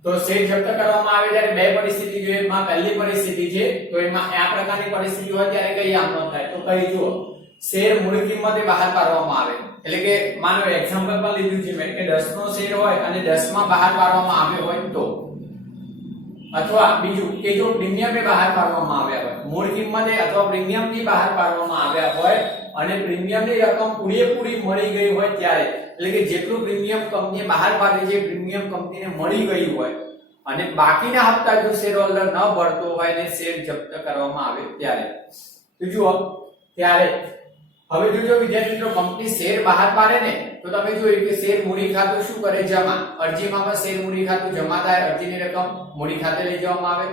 તો શેર જપ્ત કરવામાં આવે ત્યારે બે પરિસ્થિતિ જોઈએ. એમાં પહેલી પરિસ્થિતિ છે તો એમાં આ પ્રકારની પરિસ્થિતિ હોય ત્યારે કઈ આમનો થાય તો કઈ જુઓ, શેર મૂળ કિંમતે બહાર પાડવામાં આવે. એટલે કે માનો એક્ઝામ્પલ પર લીધું છે મેં કે 10 નો શેર હોય અને 10 માં બહાર પાડવામાં આવ્યો હોય તો, અથવા બીજું કે જો પ્રીમિયમે બહાર પાડવામાં આવ્યા હોય, મૂળ કિંમતે અથવા પ્રીમિયમથી બહાર પાડવામાં આવ્યા હોય અને પ્રીમિયમની રકમ પૂરેપૂરી મળી ગઈ હોય ત્યારે, એટલે કે જેટલું પ્રીમિયમ કંપનીએ બહાર પાડી છે પ્રીમિયમ કંપનીને મળી ગયું હોય અને બાકીના હપ્તા જો શેર હોલ્ડર ન ભરતો હોય ને શેર જપ્ત કરવામાં આવે ત્યારે. તો જુઓ ત્યારે હવે જોજો વિદ્યાર્થી મિત્રો, કંપની શેર બહાર પાડે ને તો તમે જોયું કે શેર મૂડી ખાતું શું કરે? જમા. અરજીમાં પણ શેર મૂડી ખાતું જમા થાય, અરજીની રકમ મૂડી ખાતે લઈ જવામાં આવે.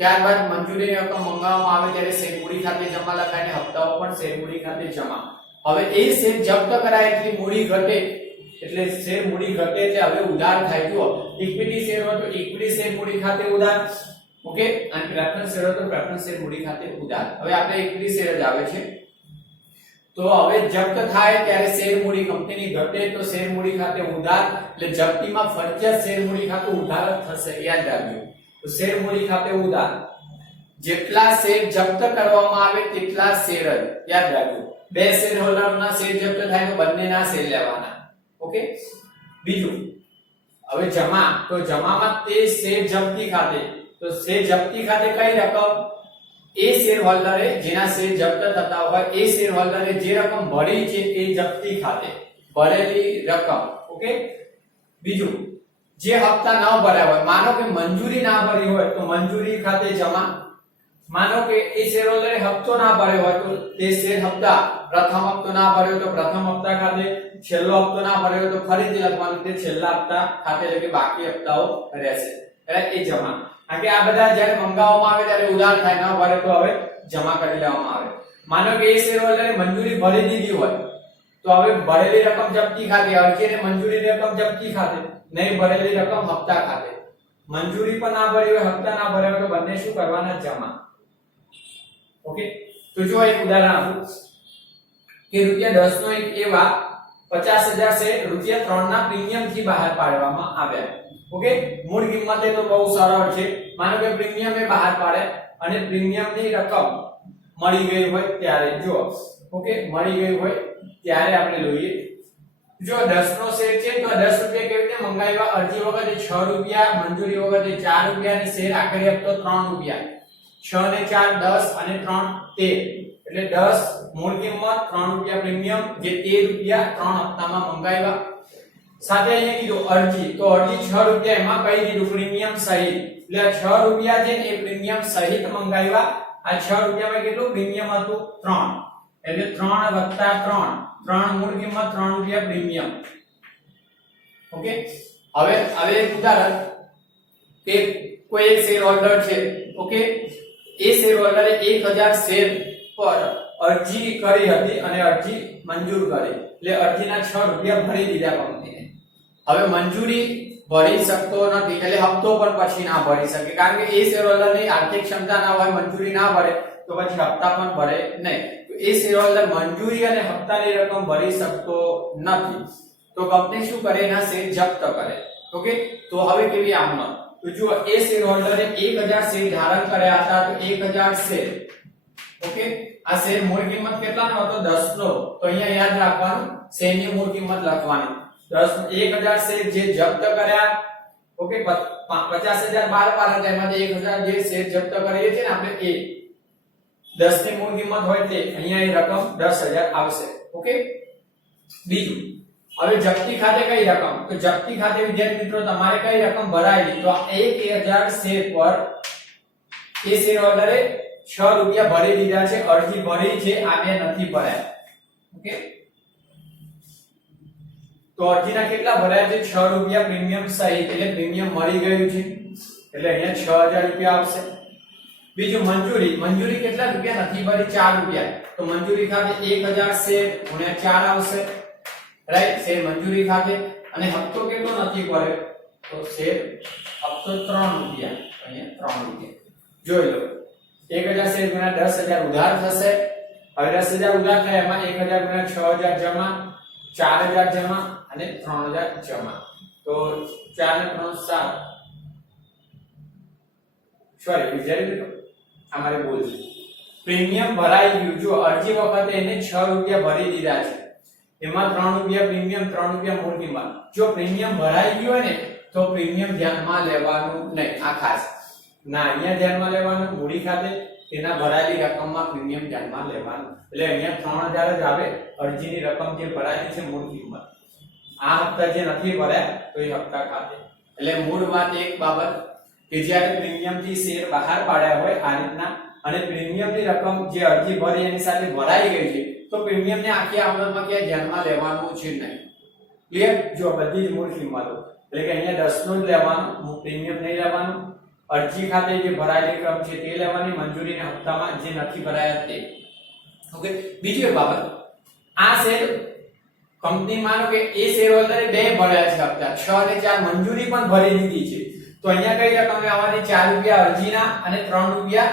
ત્યારબાદ મંજૂરીની રકમ મંગાવવામાં આવે ત્યારે શેર મૂડી ખાતે જમા લખાય ને હપ્તાઓ પણ શેર મૂડી ખાતે જમા. હવે એ શેર જપ્ત કરાય એટલે મૂડી ઘટે, એટલે શેર મૂડી ઘટે એટલે હવે ઉધાર થાય. જુઓ ઇક્વિટી શેર હોય તો ઇક્વિટી શેર મૂડી ખાતે ઉધાર, ઓકે, અને પ્રેફરન્સ શેર હોય તો પ્રેફરન્સ શેર મૂડી ખાતે ઉધાર. હવે આપણે ઇક્વિટી શેર જ આવે છે. તો હવે જપ્ત થાય ત્યારે શેર મૂડી કંપનીની ઘટે તો શેર મૂડી ખાતે ઉધાર, એટલે જપ્તીમાં ફરજિયાત શેર મૂડી ખાતું ઉધાર જ થશે, યાદ રાખજો. તો શેર મૂડી ખાતે ઉધાર, જેટલા શેર જપ્ત કરવામાં આવે તેટલા શેર જ, યાદ રાખજો. બે શેર હોલ્ડરના શેર જપ્ત થાય તો બંનેના શેર લેવાના, ઓકે. બીજું હવે જમા, તો જમામાં તે શેર જપ્તી ખાતે, તો શેર જપ્તી ખાતે કઈ રકમ? એ શેર હોલ્ડરે જેના શેર જપ્ત થતા હોય એ શેર હોલ્ડરે જે રકમ ભરી છે એ જપ્તી ખાતે ભરેલી રકમ, ઓકે. બીજું જે હપ્તા ન ભર્યા હોય, માનો કે મંજૂરી ના ભરી હોય તો મંજૂરી ખાતે જમા. માનો કે એ શેર હોલ્ડરે હપ્તો ના ભર્યો હોય તો તે શેર હપ્તા, પ્રથમ હપ્તો ના ભર્યો તો પ્રથમ હપ્તા ખાતે, છેલ્લો હપ્તો ના ભર્યો તો ફરીથી લખવાનું તે છેલ્લા હપ્તા ખાતે, એટલે કે બાકી હપ્તાઓ રહેશે, એટલે એ જમા. કારણ કે આ બધા જ્યારે મંગાવવામાં આવે ત્યારે ઉધાર થાય, ન ભરે તો હવે જમા કરી લેવામાં આવે. માનો કે એ શેર હોલ્ડરે મંજૂરી ભરી દીધી હોય તો હવે ભરેલી રકમ જપ્તી ખાતે, અરજી અને મંજૂરીની રકમ જપ્તી ખાતે, નહીં ભરેલી રકમ હપ્તા ખાતે. મંજૂરી પણ ના ભરી હોય, હપ્તા ના ભર્યા હોય તો બંને શું કરવાના? જમા, ઓકે. તો જો એક ઉદાહરણ આપું કે ₹10 નો એક એવા 50,000 શેર ₹3 ના પ્રીમિયમ થી બહાર પાડવામાં આવ્યા, ઓકે. મૂળ કિંમતે તો બહુ સરળ છે. માનો કે પ્રીમિયમ એ બહાર પાડે અને પ્રીમિયમની રકમ મળી ગઈ હોય ત્યારે, જો ઓકે, મળી ગઈ હોય ત્યારે આપણે જોઈએ. જો 10 નો શેર છે તો 10 રૂપિયા કેવી રીતે મંગાવ્યા? અરજી વખતે 6 રૂપિયા, મંજૂરી વખતે 4 રૂપિયા અને શેર આખરી હપ્તો 3 રૂપિયા. 6 ને 4 10 અને 3 13, એટલે 10 મૂળ કિંમત, 3 રૂપિયા પ્રીમિયમ, જે 13 રૂપિયા 3 હપ્તામાં મંગાવ્યા. સાથે અહીંયા કીધું અરજી, તો અરજી 6 રૂપિયા, એમાં કહી દીધું પ્રીમિયમ સહિત, એટલે 6 રૂપિયા છે એ પ્રીમિયમ સહિત મંગાવ્યા. આ 6 રૂપિયામાં કેટલું પ્રીમિયમ હતું? 3, એટલે 3 વત્તા 3 મૂળ કિંમત, 3 રૂપિયા પ્રીમિયમ, ઓકે. હવે એક ઉદાહરણ કે કોઈ એક શેર હોલ્ડર છે, ઓકે. એ શેર હોલ્ડરે 1000 શેર પર અરજી કરી હતી અને અરજી મંજૂર કરી, એટલે અરજીના 6 રૂપિયા ભરી દીધા કંપનીને. હવે મંજૂરી ભરી શકતો નથી, એટલે હપ્તો પણ પછી ના ભરી શકે, કારણ કે એ શેર હોલ્ડરની આર્થિક ક્ષમતા ના હોય, મંજૂરી ના ભરે તો પછી હપ્તા પણ ભરે નહીં. તો એ શેર હોલ્ડર મંજૂરી અને હપ્તાની રકમ ભરી શકતો નથી, તો કંપની શું કરે? એના શેર જપ્ત કરે, ઓકે. તો હવે કેવી આમત? તો જુઓ એ શેર હોલ્ડરે 1000 શેર ધારણ કર્યા હતા, તો 1000 શેર, ઓકે. આ શેર મૂળ કિંમત કેટલાનો હતો? 10 નો. તો અહીંયા યાદ રાખવાનું શેરની મૂળ કિંમત લખવાની. 1000 શેર જે જપ્ત કર્યા, ઓકે. 50,000 બહાર પાડ્યા, એમાંથી 1000 જે શેર જપ્ત કરીએ છીએ ને આપણે, એ 10 ની મૂળ કિંમત હોય તે અહીંયા એ રકમ 10,000 આવશે, ઓકે. બીજું હવે જપ્તી ખાતે કઈ રકમ? તો જપ્તી ખાતે વિદ્યાર્થી મિત્રો તમારે કઈ રકમ ભરાયેલી? તો 1000 શેર પર એ શેર હોલ્ડરે 6 રૂપિયા ભરી દીધા છે, અરજી ભરી છે, આ બે નથી ભર્યા, ઓકે. તો અરજીના કેટલા ભર્યા છે? 6 રૂપિયા પ્રીમિયમ સહિત, એટલે પ્રીમિયમ મળી ગયું છે, એટલે અહીંયા 6000 રૂપિયા આવશે. બીજું મંજૂરી કેટલા રૂપિયા નથી ભરી? 4 રૂપિયા, તો મંજૂરી ખાતે 1000 શેર ગુણ્યા 4 આવશે, રાઈટ. શેર મંજૂરી ખાતે, અને હપ્તો કેટલો નથી ભર્યો? તો શેર હપ્તો 3 રૂપિયા, અહીંયા 3 રૂપિયા. જોઈ લો 1000 શેર ગુણ્યા 10000 ઉધાર થશે. હવે 10000 ઉધાર થાય, એમાં 1000 ગુણ્યા 6000 જમા, 4000 જમા અને 3000 જમા. તો 4 ને 3 7, સોરી વિદ્યાર્થી મિત્રો અમારે બોલ છે. પ્રીમિયમ ભરાઈ ગયું, જો અરજી વખતે એને 6 રૂપિયા ભરી દીધા છે, એમાં 3 રૂપિયા પ્રીમિયમ, 3 રૂપિયા મૂળ કિંમત. જો પ્રીમિયમ ભરાઈ ગયું હોય ને તો પ્રીમિયમ ધ્યાનમાં લેવાનું નહીં, આ ખાસ. ના, અહીંયા ધ્યાનમાં લેવાનું મૂડી ખાતે તેના ભરાયેલી રકમમાં પ્રીમિયમ ધ્યાનમાં લેવાનું. એટલે અહીંયા 3000 જ આવે અરજીની રકમ જે ભરાયેલી છે મૂળ કિંમત. આ હપ્તા જે નથી ભર્યા તો એ હપ્તા ખાતે. એટલે મૂળ વાત એક બાબત કે જ્યારે પ્રીમિયમ થી શેર બહાર પાડ્યા હોય આ રીતના અને પ્રીમિયમની રકમ જે અરજી ભરી એની સાથે ભરાઈ ગઈ છે તો પ્રીમિયમને આખી આવકમાં ક્યાં ધ્યાનમાં લેવાનું છે નહીં. ક્લિયર? જો બધી જ મૂળ કિંમતો એટલે કે અહીંયા 10 નું જ લેવાનું, પ્રીમિયમ નહીં લેવાનું. અરજી ખાતે જે ભરાયેલી રકમ છે તે લેવાની, મંજૂરીના હપ્તામાં જે નથી ભરાયા તે. ઓકે. બીજી એક બાબત, આ શેર કંપની માનો કે એ શેર હોલ્ડરે બે ભર્યા છે હપ્તા, 6 અને 4 મંજૂરી પણ ભરી દીધી છે. તો અહીંયા કઈ રકમ આવવાની? 4 રૂપિયા અરજીના અને 3 રૂપિયા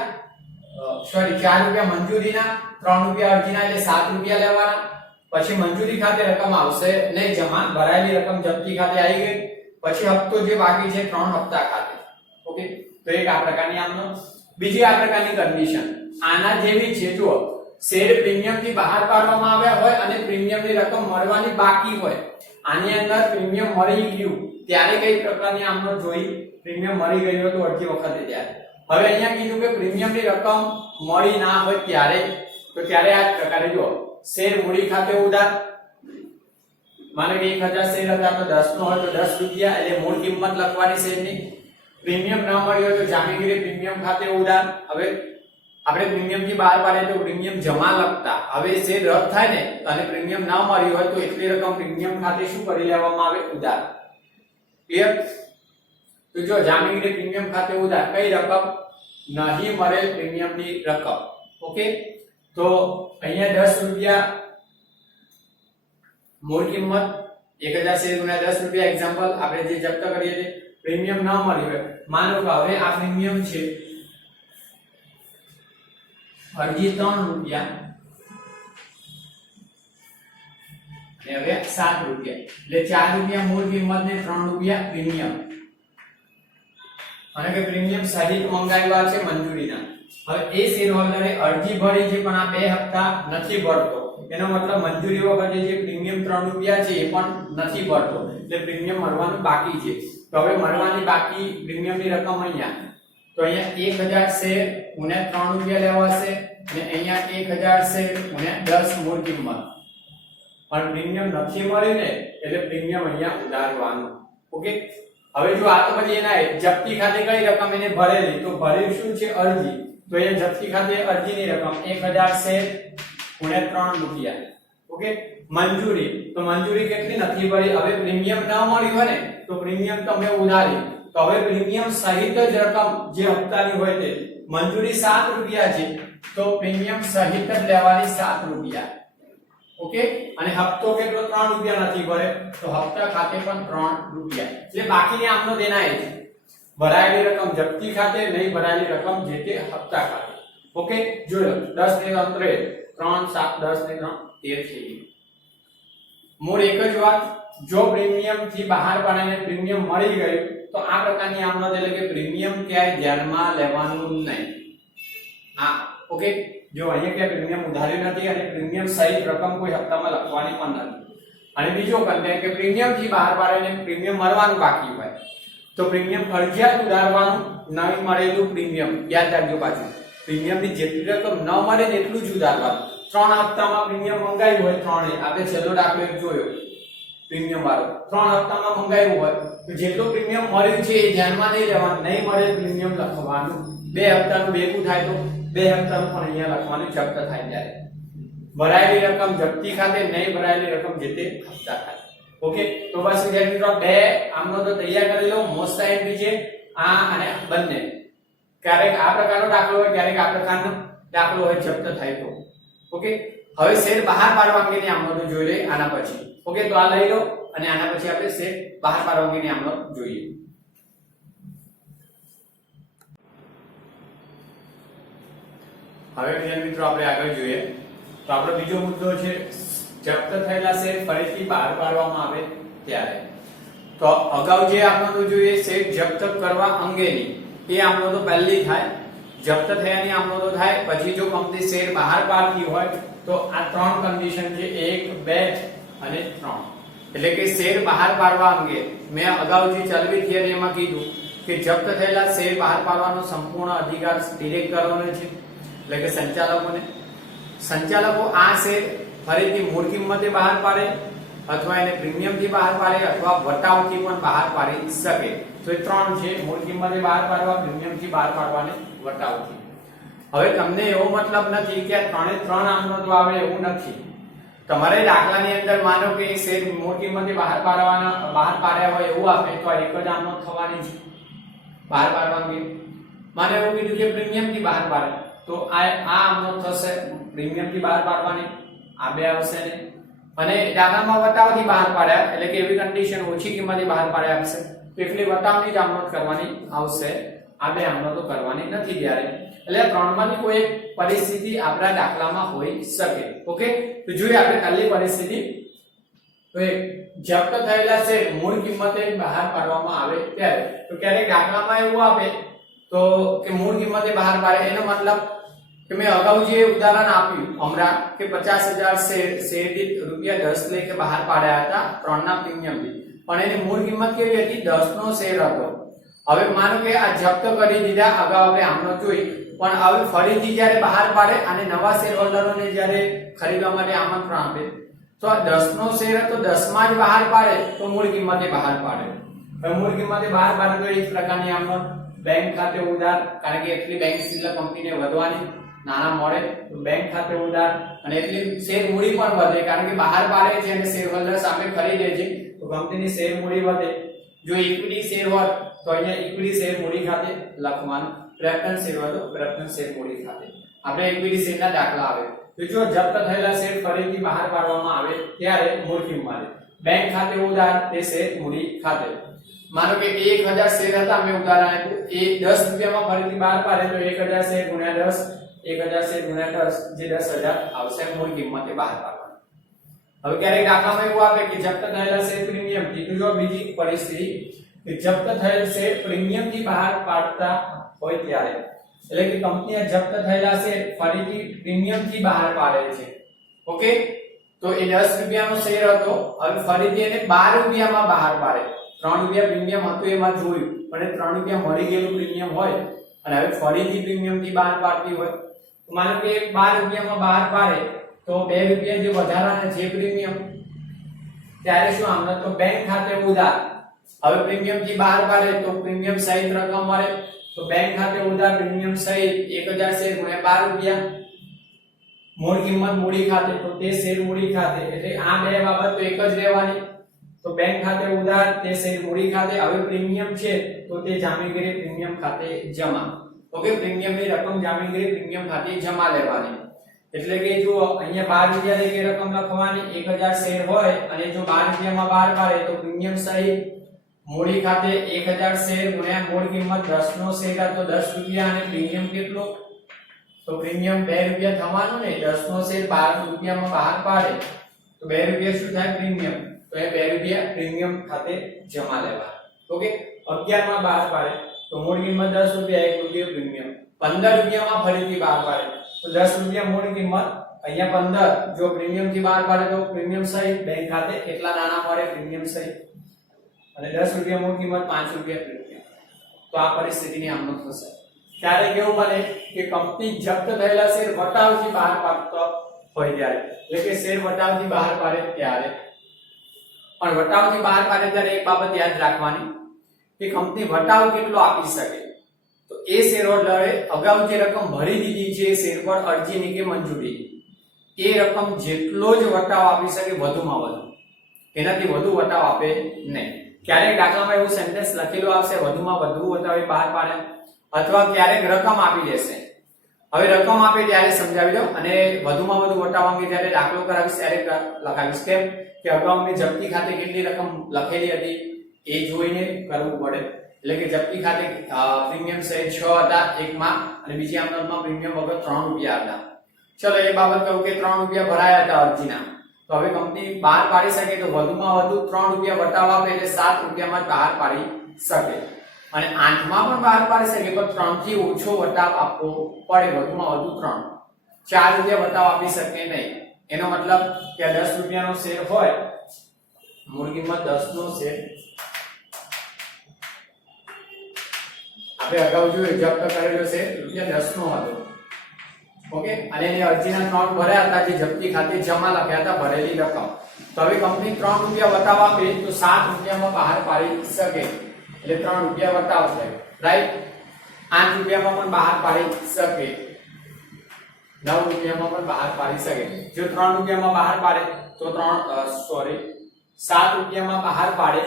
4 રૂપિયા મંજૂરીના, 3 રૂપિયા અરજીના એટલે 7 રૂપિયા લેવાના. પછી મંજૂરી ખાતે રકમ આવશે નહીં જમા, ભરાયેલી રકમ જપ્તી ખાતે આવી ગઈ. પછી હપ્તો જે બાકી છે 3 હપ્તા ખાતે. ઓકે. તો એક આ પ્રકારની આમનો. બીજી આ પ્રકારની કન્ડિશન આના જેવી છે. જો શેર પ્રીમિયમ થી બહાર પાડવામાં આવ્યા હોય અને પ્રીમિયમની રકમ મળવાની બાકી હોય, આની અંદર પ્રીમિયમ મળી ગયું ત્યારે કઈ પ્રકારની આમનો જોઈ? પ્રીમિયમ મળી ગયું તો અરજી વખતે ત્યારે. હવે અહીંયા કીધું કે પ્રીમિયમની રકમ મળી ના હોય ત્યારે, તો ત્યારે આ પ્રકારે જો શેર મૂડી ખાતે ઉધાર, માનો કે 1000 શેર હતા તો 10 નો હોય તો 10 રૂપિયા એટલે મૂળ કિંમત લખવાની શેરની. પ્રીમિયમ ન મળી હોય તો જામીનગીરી પ્રીમિયમ ખાતે ઉધાર. હવે આપણે પ્રીમિયમ થી બહાર પાડે તો પ્રીમિયમ જમા લખતા, હવે શેર રદ થાય ને અને પ્રીમિયમ ન મળી હોય તો એટલી રકમ પ્રીમિયમ ખાતે શું કરી લેવામાં આવે? ઉધાર. ક્લિયર? તો જો જામીનગીરી પ્રીમિયમ ખાતે ઉધાર, કઈ રકમ? નહીં મળેલ પ્રીમિયમની રકમ. ઓકે. તો અહીંયા 10 રૂપિયા મૂળ કિંમત, 1000 શેર ગુણ્યા 10 રૂપિયા એક્ઝામ્પલ આપણે જે જપ્ત કરીએ છીએ. પ્રીમિયમ ન મળી હોય, માનો કે હવે આ પ્રીમિયમ છે અરજી 3 રૂપિયા અને હવે 7 રૂપિયા એટલે 4 રૂપિયા મૂળ કિંમત ને 3 રૂપિયા પ્રીમિયમ. અને કે પ્રીમિયમ સહિત મંગાવ્યા છે મંજૂરીના. હવે એ શેર હોલ્ડરે અરજી ભરી છે પણ આ બે હપ્તા નથી ભરતો, એનો મતલબ મંજૂરી વખતે જે પ્રીમિયમ 3 રૂપિયા છે એ પણ નથી ભરતો, એટલે પ્રીમિયમ મળવાનું બાકી છે. તો હવે મળવાની બાકી પ્રીમિયમની રકમ અહીંયા, તો અહીંયા 1000 શેર ગુણ્યા 3 રૂપિયા લેવાશે અને અહીંયા 1000 શેર ગુણ્યા 10 મૂળ કિંમત. પણ પ્રીમિયમ નથી મળ્યું ને એટલે પ્રીમિયમ અહીંયા ઉધારવાનું. ઓકે. હવે જો આ તો પછી એના જપ્તી ખાતે કઈ રકમ એને ભરેલી, તો ભરેલ શું છે? અરજી. તો અહીંયા જપ્તી ખાતે અરજીની રકમ 1000 શેર ગુણ્યા 3 રૂપિયા. ઓકે. મંજૂરી, તો મંજૂરી કેટલી નથી ભરી? હવે પ્રીમિયમ ન મળ્યું હોય ને તો પ્રીમિયમ તમે ઉધારી, તો હવે પ્રીમિયમ સહિત જ રકમ જે હપ્તાની હોય તે, મંજૂરી 7 રૂપિયા છે તો પ્રીમિયમ સહિત જ લેવાની 7 રૂપિયા. ઓકે. અને હપ્તો કેટલો? 3 રૂપિયા નથી ભરે તો હપ્તા ખાતે પણ 3 રૂપિયા. એટલે બાકીની આમનો દેના એ છે. ભરાયેલી રકમ જપ્તી ખાતે, નહીં ભરાયેલી રકમ જે તે હપ્તા ખાતે. ઓકે. જોયો 10 ને 3 3 7 10 ને 3 13 થઈ ગયું. મૂળ એક જ વાત, જો પ્રીમિયમ થી બહાર પાડીને પ્રીમિયમ મળી ગયું તો આ પ્રકારની આમનો એટલે કે પ્રીમિયમ ક્યાંય ધ્યાનમાં લેવાનું નહીં. આ ઓકે. જો અહીંયા કે પ્રીમિયમ ઉધાર્યું નથી અને પ્રીમિયમ સહિત રકમ કોઈ હપ્તામાં લખવાની પણ નથી. અને બીજો કન્ટેન્ટ કે પ્રીમિયમ થી બહાર પાડીને પ્રીમિયમ મળવાનું બાકી હોય તો પ્રીમિયમ ફરજિયાત ઉધારવાનું, નહીં મળેલું પ્રીમિયમ યાદ રાખજો. પાછું પ્રીમિયમની જેટલી રકમ ન મળે એટલું જ ઉધારવાનું. 3 હપ્તામાં પ્રીમિયમ મંગાવ્યું હોય, 3 આપણે છેલ્લો દાખલો એક જોયો પ્રીમિયમ વાળો, 3 હપ્તામાં મંગાવ્યું હોય તો જેટલું પ્રીમિયમ મળ્યું છે એ ધ્યાનમાં નહીં લેવાનું, નહીં મળે પ્રીમિયમ લખવાનું. 2 હપ્તાનું ભેગું થાય તો 2 હપ્તાનું પણ અહીંયા લખવાનું જપ્ત થાય ત્યારે. ભરાયેલી રકમ જપ્તી ખાતે, નહીં ભરાયેલી રકમ જે તે હપ્તા ખાતે. ઓકે. તો બસ વિદ્યાર્થી મિત્રો 2 આમનો તો તૈયાર કરી લો. મોસ્ટ એન્ટ્રી છે આ અને બંને. ક્યારેક આ પ્રકારનો દાખલો હોય, ક્યારેક આ પ્રકારનો દાખલો હોય જપ્ત થાય તો. ઓકે. હવે શેર બહાર પાડવા અંગેની આમનો તો જોઈ લે આના પછી. ઓકે. તો આ લઈ લો અને આના પછી આપણે શેર બહાર પાડવા અંગેની આમનો જોઈએ. હવે વિદ્યાર્થી મિત્રો આપણે આગળ જોઈએ તો આપણો બીજો મુદ્દો છે જપ્ત થયેલા શેર ફરીથી બહાર પાડવામાં આવે ત્યારે. તો અગાઉ જે આમનો તો જોઈએ શેર જપ્ત કરવા અંગેની, એ આમનો તો પહેલી થાય. જપ્ત થયાની આમનો તો થાય. પછી જો કંપની શેર બહાર પાડતી હોય તો આ 3 કન્ડિશન છે, 1 2 અને 3. એટલે કે શેર બહાર પાડવા અંગે મેં અગાઉ જે ચલવી થિયરી એમાં કીધું કે જપ્ત થયેલા શેર બહાર પાડવાનો સંપૂર્ણ અધિકાર ડિરેક્ટરોને છે, એટલે કે સંચાલકોને. સંચાલકો આ શેર ફરીથી મૂળ કિંમતે બહાર પાડે અથવા એને પ્રીમિયમથી બહાર પાડે અથવા વટાવથી પણ બહાર પાડી શકે. તો એ ત્રણ છે: મૂળ કિંમતે બહાર પાડવા, પ્રીમિયમથી બહાર પાડવા અને વટાવથી. હવે તમને એવો મતલબ નથી કે આ ત્રણે ત્રણ આમનો તો આવે એવું નથી. તમારે દાખલાની અંદર માનો કે શેર મૂળ કિંમતે બહાર પાડ્યા હોય એવું આપે તો આ એક જ આમનો થવાની છે બહાર પાડવાની. માને એવું કીધું કે પ્રીમિયમથી બહાર પાડે તો આ આમનો થશે પ્રીમિયમથી બહાર પાડવાની, આ બે આવશે ને. અને દાખલામાં વટાવથી બહાર પાડ્યા એટલે કે એવી કન્ડિશન ઓછી કિંમતે બહાર પાડ્યા હશે તો એકલી વટાવની જ આમનો કરવાની આવશે, આ બે આમનો તો કરવાની નથી. ત્યારે એટલે ત્રણમાંથી કોઈ એક પરિસ્થિતિ આપણા દાખલામાં હોઈ શકે. ઓકે, તો જોઈએ આપણે કાલની પરિસ્થિતિ. તો એક જપ્ત થયેલા શેર મૂળ કિંમતે બહાર પાડવામાં આવે ત્યારે, તો ક્યારેક દાખલામાં એવું આપે તો કે મૂળ કિંમતે બહાર પાડે, એનો મતલબ કે મેં અગાઉ જે ઉદાહરણ આપ્યું હમણાં કે 50,000 શેર દીઠ ₹10 લેખે બહાર પાડ્યા હતા ત્રણના પ્રીમિયમથી, પણ એની મૂળ કિંમત કેવી હતી? 10 નો શેર હતો. હવે માનો કે આ જપ્ત કરી દીધા, અગાઉ આપણે આમનો જોઈ, પણ હવે ફરીથી જ્યારે બહાર પાડે અને નવા શેર હોલ્ડરોને જ્યારે ખરીદવા માટે આમંત્રણ આપે તો આ 10 નો શેર હતો 10 માં જ બહાર પાડે તો મૂળ કિંમતે બહાર પાડે. હવે મૂળ કિંમતે બહાર પાડે તો એક પ્રકારની આમનો બેંક ખાતે ઉધાર, કારણ કે એટલી બેંક સિલક કંપનીને વધવાની નાણાં મળે તો બેંક ખાતે ઉધાર, અને એટલી શેર મૂડી પણ વધે કારણ કે બહાર પાડે છે અને શેર હોલ્ડર સામે ખરીદે છે તો કંપનીની શેર મૂડી વધે. જો ઇક્વિટી શેર હોય તો અહીંયા ઇક્વિટી શેર મૂડી ખાતે લખવાનું, પ્રેફરન્સ શેર હોય તો પ્રેફરન્સ શેર મૂડી ખાતે. આપણે ઇક્વિટી શેરના દાખલા આવે તો જો જપ્ત થયેલા શેર ફરીથી બહાર પાડવામાં આવે ત્યારે મૂળ કિંમતે, બેંક ખાતે ઉધાર તે શેર મૂડી ખાતે. માનો કે 1000 શેર હતા, મેં ઉદાહરણ આપ્યું, એ 10 રૂપિયામાં ફરીથી બહાર પાડે તો 1000 શેર ગુણ્યા 10, 1000 શેર ગુણ્યા 10 જે 10000 આવશે મૂળ કિંમતે બહાર પાડવાની. હવે ક્યારેક દાખલામાં એવું આપે કે જપ્ત થયેલા શેર પ્રીમિયમથી, તો જો બીજી પરિસ્થિતિ કે જપ્ત થયેલ શેર પ્રીમિયમથી બહાર પાડતા હોય ત્યારે, એટલે કે કંપનીએ જપ્ત થયેલા શેર ફરીથી પ્રીમિયમથી બહાર પાડે છે. ઓકે, તો એ 10 રૂપિયાનો શેર હતો, હવે ફરીથી એને 12 રૂપિયામાં બહાર પાડે. 3 રૂપિયા પ્રીમિયમ હતું એમાં જોયું, પણ એ 3 રૂપિયા મળી ગયેલું પ્રીમિયમ હોય અને હવે ફરીથી પ્રીમિયમથી બહાર પાડતી હોય, માનો કે 12 રૂપિયામાં બહાર પાડે તો 2 રૂપિયા જે વધારાના જે પ્રીમિયમ, ત્યારે શું આમને તો બેંક ખાતે ઉધાર. હવે પ્રીમિયમથી બહાર પાડે તો પ્રીમિયમ સહિત રકમ મળે તો બેંક ખાતે ઉધાર પ્રીમિયમ સહિત 1000 શેર ગુણ્યા 12 રૂપિયા, મૂળ કિંમત મૂડી ખાતે તો તે શેર મૂડી ખાતે. એટલે આ બે બાબત તો એક જ રહેવાની. તો બેંક ખાતે ઉધાર તે શેર મૂડી ખાતે. હવે પ્રીમિયમ છે તો તે જામીનગીરી પ્રીમિયમ ખાતે જમા. ઓકે, પ્રીમિયમની રકમ જામીનગીરી પ્રીમિયમ ખાતે જમા લેવાની. એટલે કે જો અહીંયા 12 રૂપિયા લેખે રકમ લખવાની, 1000 શેર હોય અને જો 12 રૂપિયામાં બહાર પાડે તો પ્રીમિયમ સહિત મૂડી ખાતે 1000 શેર ગુણ્યા મૂળ કિંમત 10 નો શેર હતો 10 રૂપિયા અને પ્રીમિયમ કેટલો? તો પ્રીમિયમ 2 રૂપિયા થવાનું ને. 10 નો શેર 12 રૂપિયામાં બહાર પાડે તો 2 રૂપિયા શું થાય? પ્રીમિયમ. તો એ 2 રૂપિયા પ્રીમિયમ ખાતે જમા લેવા. ઓકે, 11 માં બહાર પાડે તો મૂળ કિંમત 10 રૂપિયા, 1 રૂપિયો પ્રીમિયમ. 15 રૂપિયામાં ફરીથી બહાર પાડે તો 10 રૂપિયા મૂળ કિંમત, અહીંયા 15, જો પ્રીમિયમથી બહાર પાડે તો પ્રીમિયમ સહિત બેંક ખાતે કેટલા નાણાં મળે? પ્રીમિયમ સહિત, અને 10 રૂપિયા મૂળ કિંમત, 5 રૂપિયા પ્રીમિયમ. તો આ પરિસ્થિતિની આમનો થશે. ત્યારે કેવું બને કે કંપની જપ્ત થયેલા શેર વટાવથી બહાર પાડતો હોય ત્યારે, એટલે કે શેર વટાવથી બહાર પાડે ત્યારે. પણ વટાવથી બહાર પાડે ત્યારે એક બાબત યાદ રાખવાની કે કંપની વટાવ કેટલો આપી શકે. તો એ શેર હોલ્ડરે અગાઉ જે રકમ ભરી દીધી છે શેર પર અરજીની કે મંજૂરી, એ રકમ જેટલો જ વટાવ આપી શકે વધુમાં વધુ, એનાથી વધુ વટાવ આપે નહીં. ક્યારેક દાખલામાં એવું સેન્ટેન્સ લખેલું આવશે વધુમાં વધુ વટાવે બહાર પાડે, અથવા ક્યારેક રકમ આપી દેશે. હવે રકમ આપે ત્યારે સમજાવી દો, અને વધુમાં વધુ વટાવ અંગે જ્યારે દાખલો કરાવીશ ત્યારે લખાવીશ. કેમ કે અગાઉ મેં જપ્તી ખાતે કેટલી રકમ લખેલી હતી એ જોઈને કરવું પડે. એટલે કે જપ્તી ખાતે પ્રીમિયમ સહિત 6 હતા એકમાં, અને બીજી આમદનમાં પ્રીમિયમ વગર 3 રૂપિયા હતા. ચલો એ બાબત કહું કે 3 રૂપિયા ભરાયા હતા અરજીના, તો હવે કંપની બહાર પાડી શકે તો વધુમાં વધુ 3 રૂપિયા વટાવ આપે એટલે 7 રૂપિયામાં બહાર પાડી શકે. અને 8 માં પણ બહાર પાડી શકે પણ 3 થી ઓછો વટાવ આપવો પડે, વધુમાં વધુ 3. 4 રૂપિયા વટાવ આપી શકે નહીં. એનો મતલબ કે 10 રૂપિયાનો શેર હોય, મૂળ કિંમત 10 નો શેર આપણે અગાઉ જોયું જપ્ત કરેલો શેર ₹10 નો હતો. ઓકે, અને એની અરજીના 3 ભર્યા હતા જે જપ્તી ખાતે જમા લખ્યા હતા ભરેલી રકમ. તો હવે કંપની ₹3 વટાવ આપે તો ₹7 બહાર પાડી શકે, એટલે ₹3 વટાવ થાય, રાઈટ. ₹8 પણ બહાર પાડી શકે, ₹9 પણ બહાર પાડી શકે. જો ₹3 બહાર પાડે તો ₹7 બહાર પાડે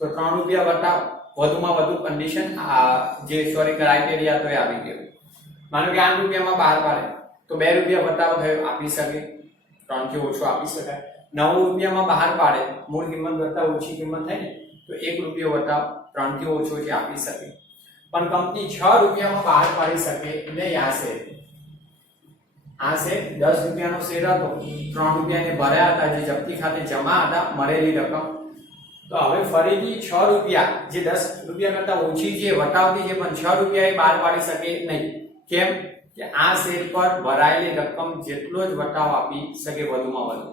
તો ₹3 વટાવ, વધુમાં વધુ કન્ડિશન જે ક્રાઇટેરિયા તો એ આવી ગયો. માનો કે ₹8 બહાર પાડે તો ₹2 વટાવ થયો, આપી શકે, 3 થી ઓછો આપી શકાય. ₹9 બહાર પાડે, મૂળ કિંમત કરતા ઓછી કિંમત થાય ને તો ₹1 વટાવ 3 થી ઓછો છે આપી શકે. પણ કંપની ₹6 બહાર પાડી શકે નહીં. આ શેર ₹10 નો શેર હતો, ₹3 ને ભર્યા હતા જે જપ્તી ખાતે જમા હતા મળેલી રકમ. તો હવે ફરીથી ₹6 જે ₹10 કરતા ઓછી છે વટાવતી છે પણ ₹6 એ બહાર પાડી શકે નહીં. કેમ કે આ શેર પર ભરાયેલી રકમ જેટલો જ વટાવ આપી શકે વધુમાં વધુ.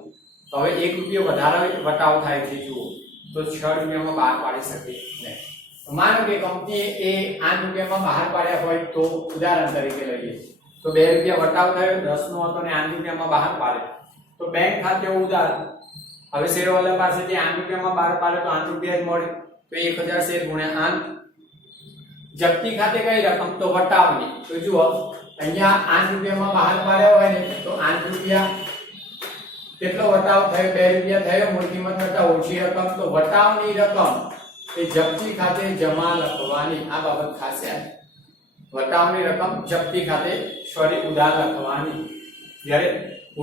તો હવે ₹1 વધારે વટાવ થાય છે જુઓ, તો ₹6 બહાર પાડી શકે નહીં. માનો કે કંપનીએ એ ₹8 બહાર પાડ્યા હોય તો ઉદાહરણ તરીકે લઈએ તો ₹2 વટાવ થયો, 10 નો હતો ને ₹8 બહાર પાડે તો બેંક ખાતે ઉધાર. હવે શેરહોલ્ડર પાસેથી ₹8 બહાર પાડે તો ₹8 જ મળે, તો 1000 શેર ગુણ્યા 8. જપ્તી ખાતે કઈ રકમ તો વટાવની. તો જુઓ અહીંયા ₹8 બહાર પાડ્યા હોય ને તો ₹8 કેટલો વટાવ થયો? ₹2 થયો, મૂળ કિંમત કરતા ઓછી રકમ. તો વટાવની રકમ એ જપ્તી ખાતે જમા લખવાની. આ બાબત ખાસ યાદ. વટાવની રકમ જપ્તી ખાતે ઉધાર લખવાની. જ્યારે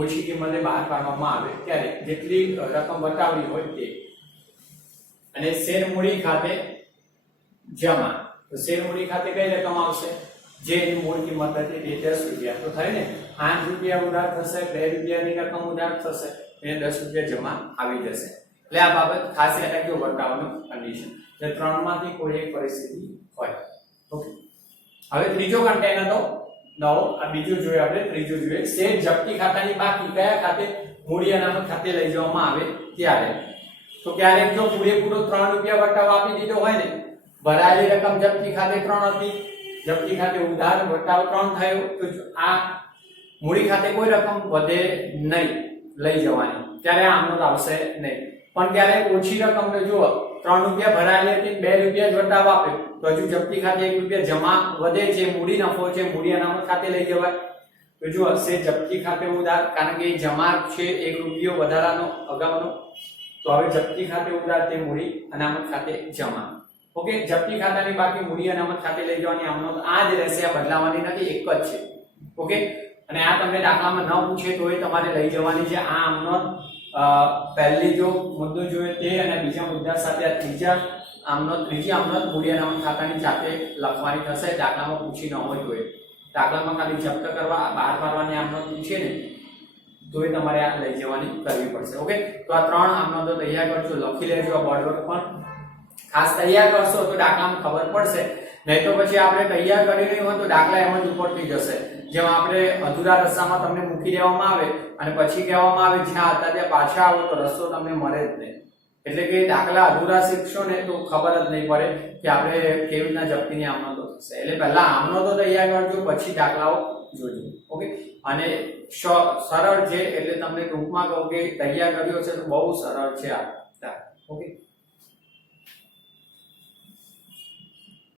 ઓછી કિંમતે બહાર પાડવામાં આવે ત્યારે જેટલી રકમ વટાવની હોય તે. અને શેર મૂડી ખાતે જમા. તો શેર મૂડી ખાતે કઈ રકમ આવશે? જે એની મૂળ કિંમત હતી તે ₹10 તો થાય ને. ₹8 ઉધાર થશે, ₹2 ની રકમ ઉધાર થશે, એને ₹10 જમા આવી જશે. એટલે આ બાબત ખાસ યાદ રાખજો, વટાવનું કન્ડિશન. જે 3 માંથી કોઈ એક પરિસ્થિતિ હોય. ઓકે, હવે ત્રીજો કન્ટેન્ટ હતો નવો. આ બીજું જોઈએ આપણે, ત્રીજું જોઈએ. શેર જપ્તી ખાતાની બાકી કયા ખાતે? મૂડી અનામત ખાતે લઈ જવામાં આવે ત્યારે. તો ક્યારેક જો પૂરેપૂરો ₹3 વટાવ આપી દીધો હોય ને, ભરાયેલી રકમ જપ્તી ખાતે 3 હતી, જપ્તી ખાતે ઉધાર વટાવ 3 થયો, તો આ મૂડી ખાતે કોઈ રકમ વધે નહીં લઈ જવાની, ત્યારે આ આમનોંધ આવશે નહીં. પણ ક્યારેક ઓછી રકમ ને જુઓ ₹3 ભરાયેલી હતી, ₹2 જ વટાવ આપ્યો તો હજુ જપ્તી ખાતે ₹1 જમા વધે છે, મૂડી નફો છે, મૂડી અનામત ખાતે લઈ જવાય. તો જો હશે જપ્તી ખાતે ઉધાર, કારણ કે જમા છે ₹1 વધારાનો અગાઉનો. તો હવે જપ્તી ખાતે ઉધાર તે મૂડી અનામત ખાતે જમા. ઓકે, જપ્તી ખાતાની બાકી મૂડી અનામત ખાતે લઈ જવાની આમનોંધ આ જ રહેશે, આ બદલાવાની નથી, એક જ છે. ઓકે, અને આ તમને દાખલામાં ન પૂછે તો એ તમારે લઈ જવાની છે. આ આમનોંધ પહેલી જો મુદ્દો જોઈએ તે અને બીજા મુદ્દા સાથે આ ત્રીજી આમનોંધ મૂડી અનામત ખાતાની જાતે લખવાની થશે. દાખલામાં પૂછી ન હોય તો દાખલામાં ખાલી જપ્ત કરવા બહાર પાડવાની આમનોંધ પૂછે ને તો એ તમારે આ લઈ જવાની કરવી પડશે. ઓકે, તો આ 3 આમનોંધો તૈયાર કરજો, લખી લેજો. આ બોર્ડ પર પણ ખાસ તૈયાર કરશો તો દાખલામાં ખબર પડશે, નહીં તો પછી આપણે તૈયાર કરી નહીં હોય તો દાખલા એમ જ ઉપરથી જશે. જેમ આપણે અધૂરા રસ્તામાં તમને મૂકી દેવામાં આવે અને પછી કહેવામાં આવે જ્યાં હતા ત્યાં પાછા આવો તો રસ્તો તમને મળે જ નહીં. એટલે કે દાખલા અધૂરા શીખશો ને તો ખબર જ નહીં પડે કે આપણે કેવી રીતના જપ્તીની આમનોંધો થશે. એટલે પહેલા આમનોંધો તૈયાર કરજો, પછી દાખલાઓ જોજો. ઓકે, અને સરળ છે એટલે તમને ટૂંકમાં કહું કે તૈયાર કર્યો છે તો બહુ સરળ છે આ. ઓકે.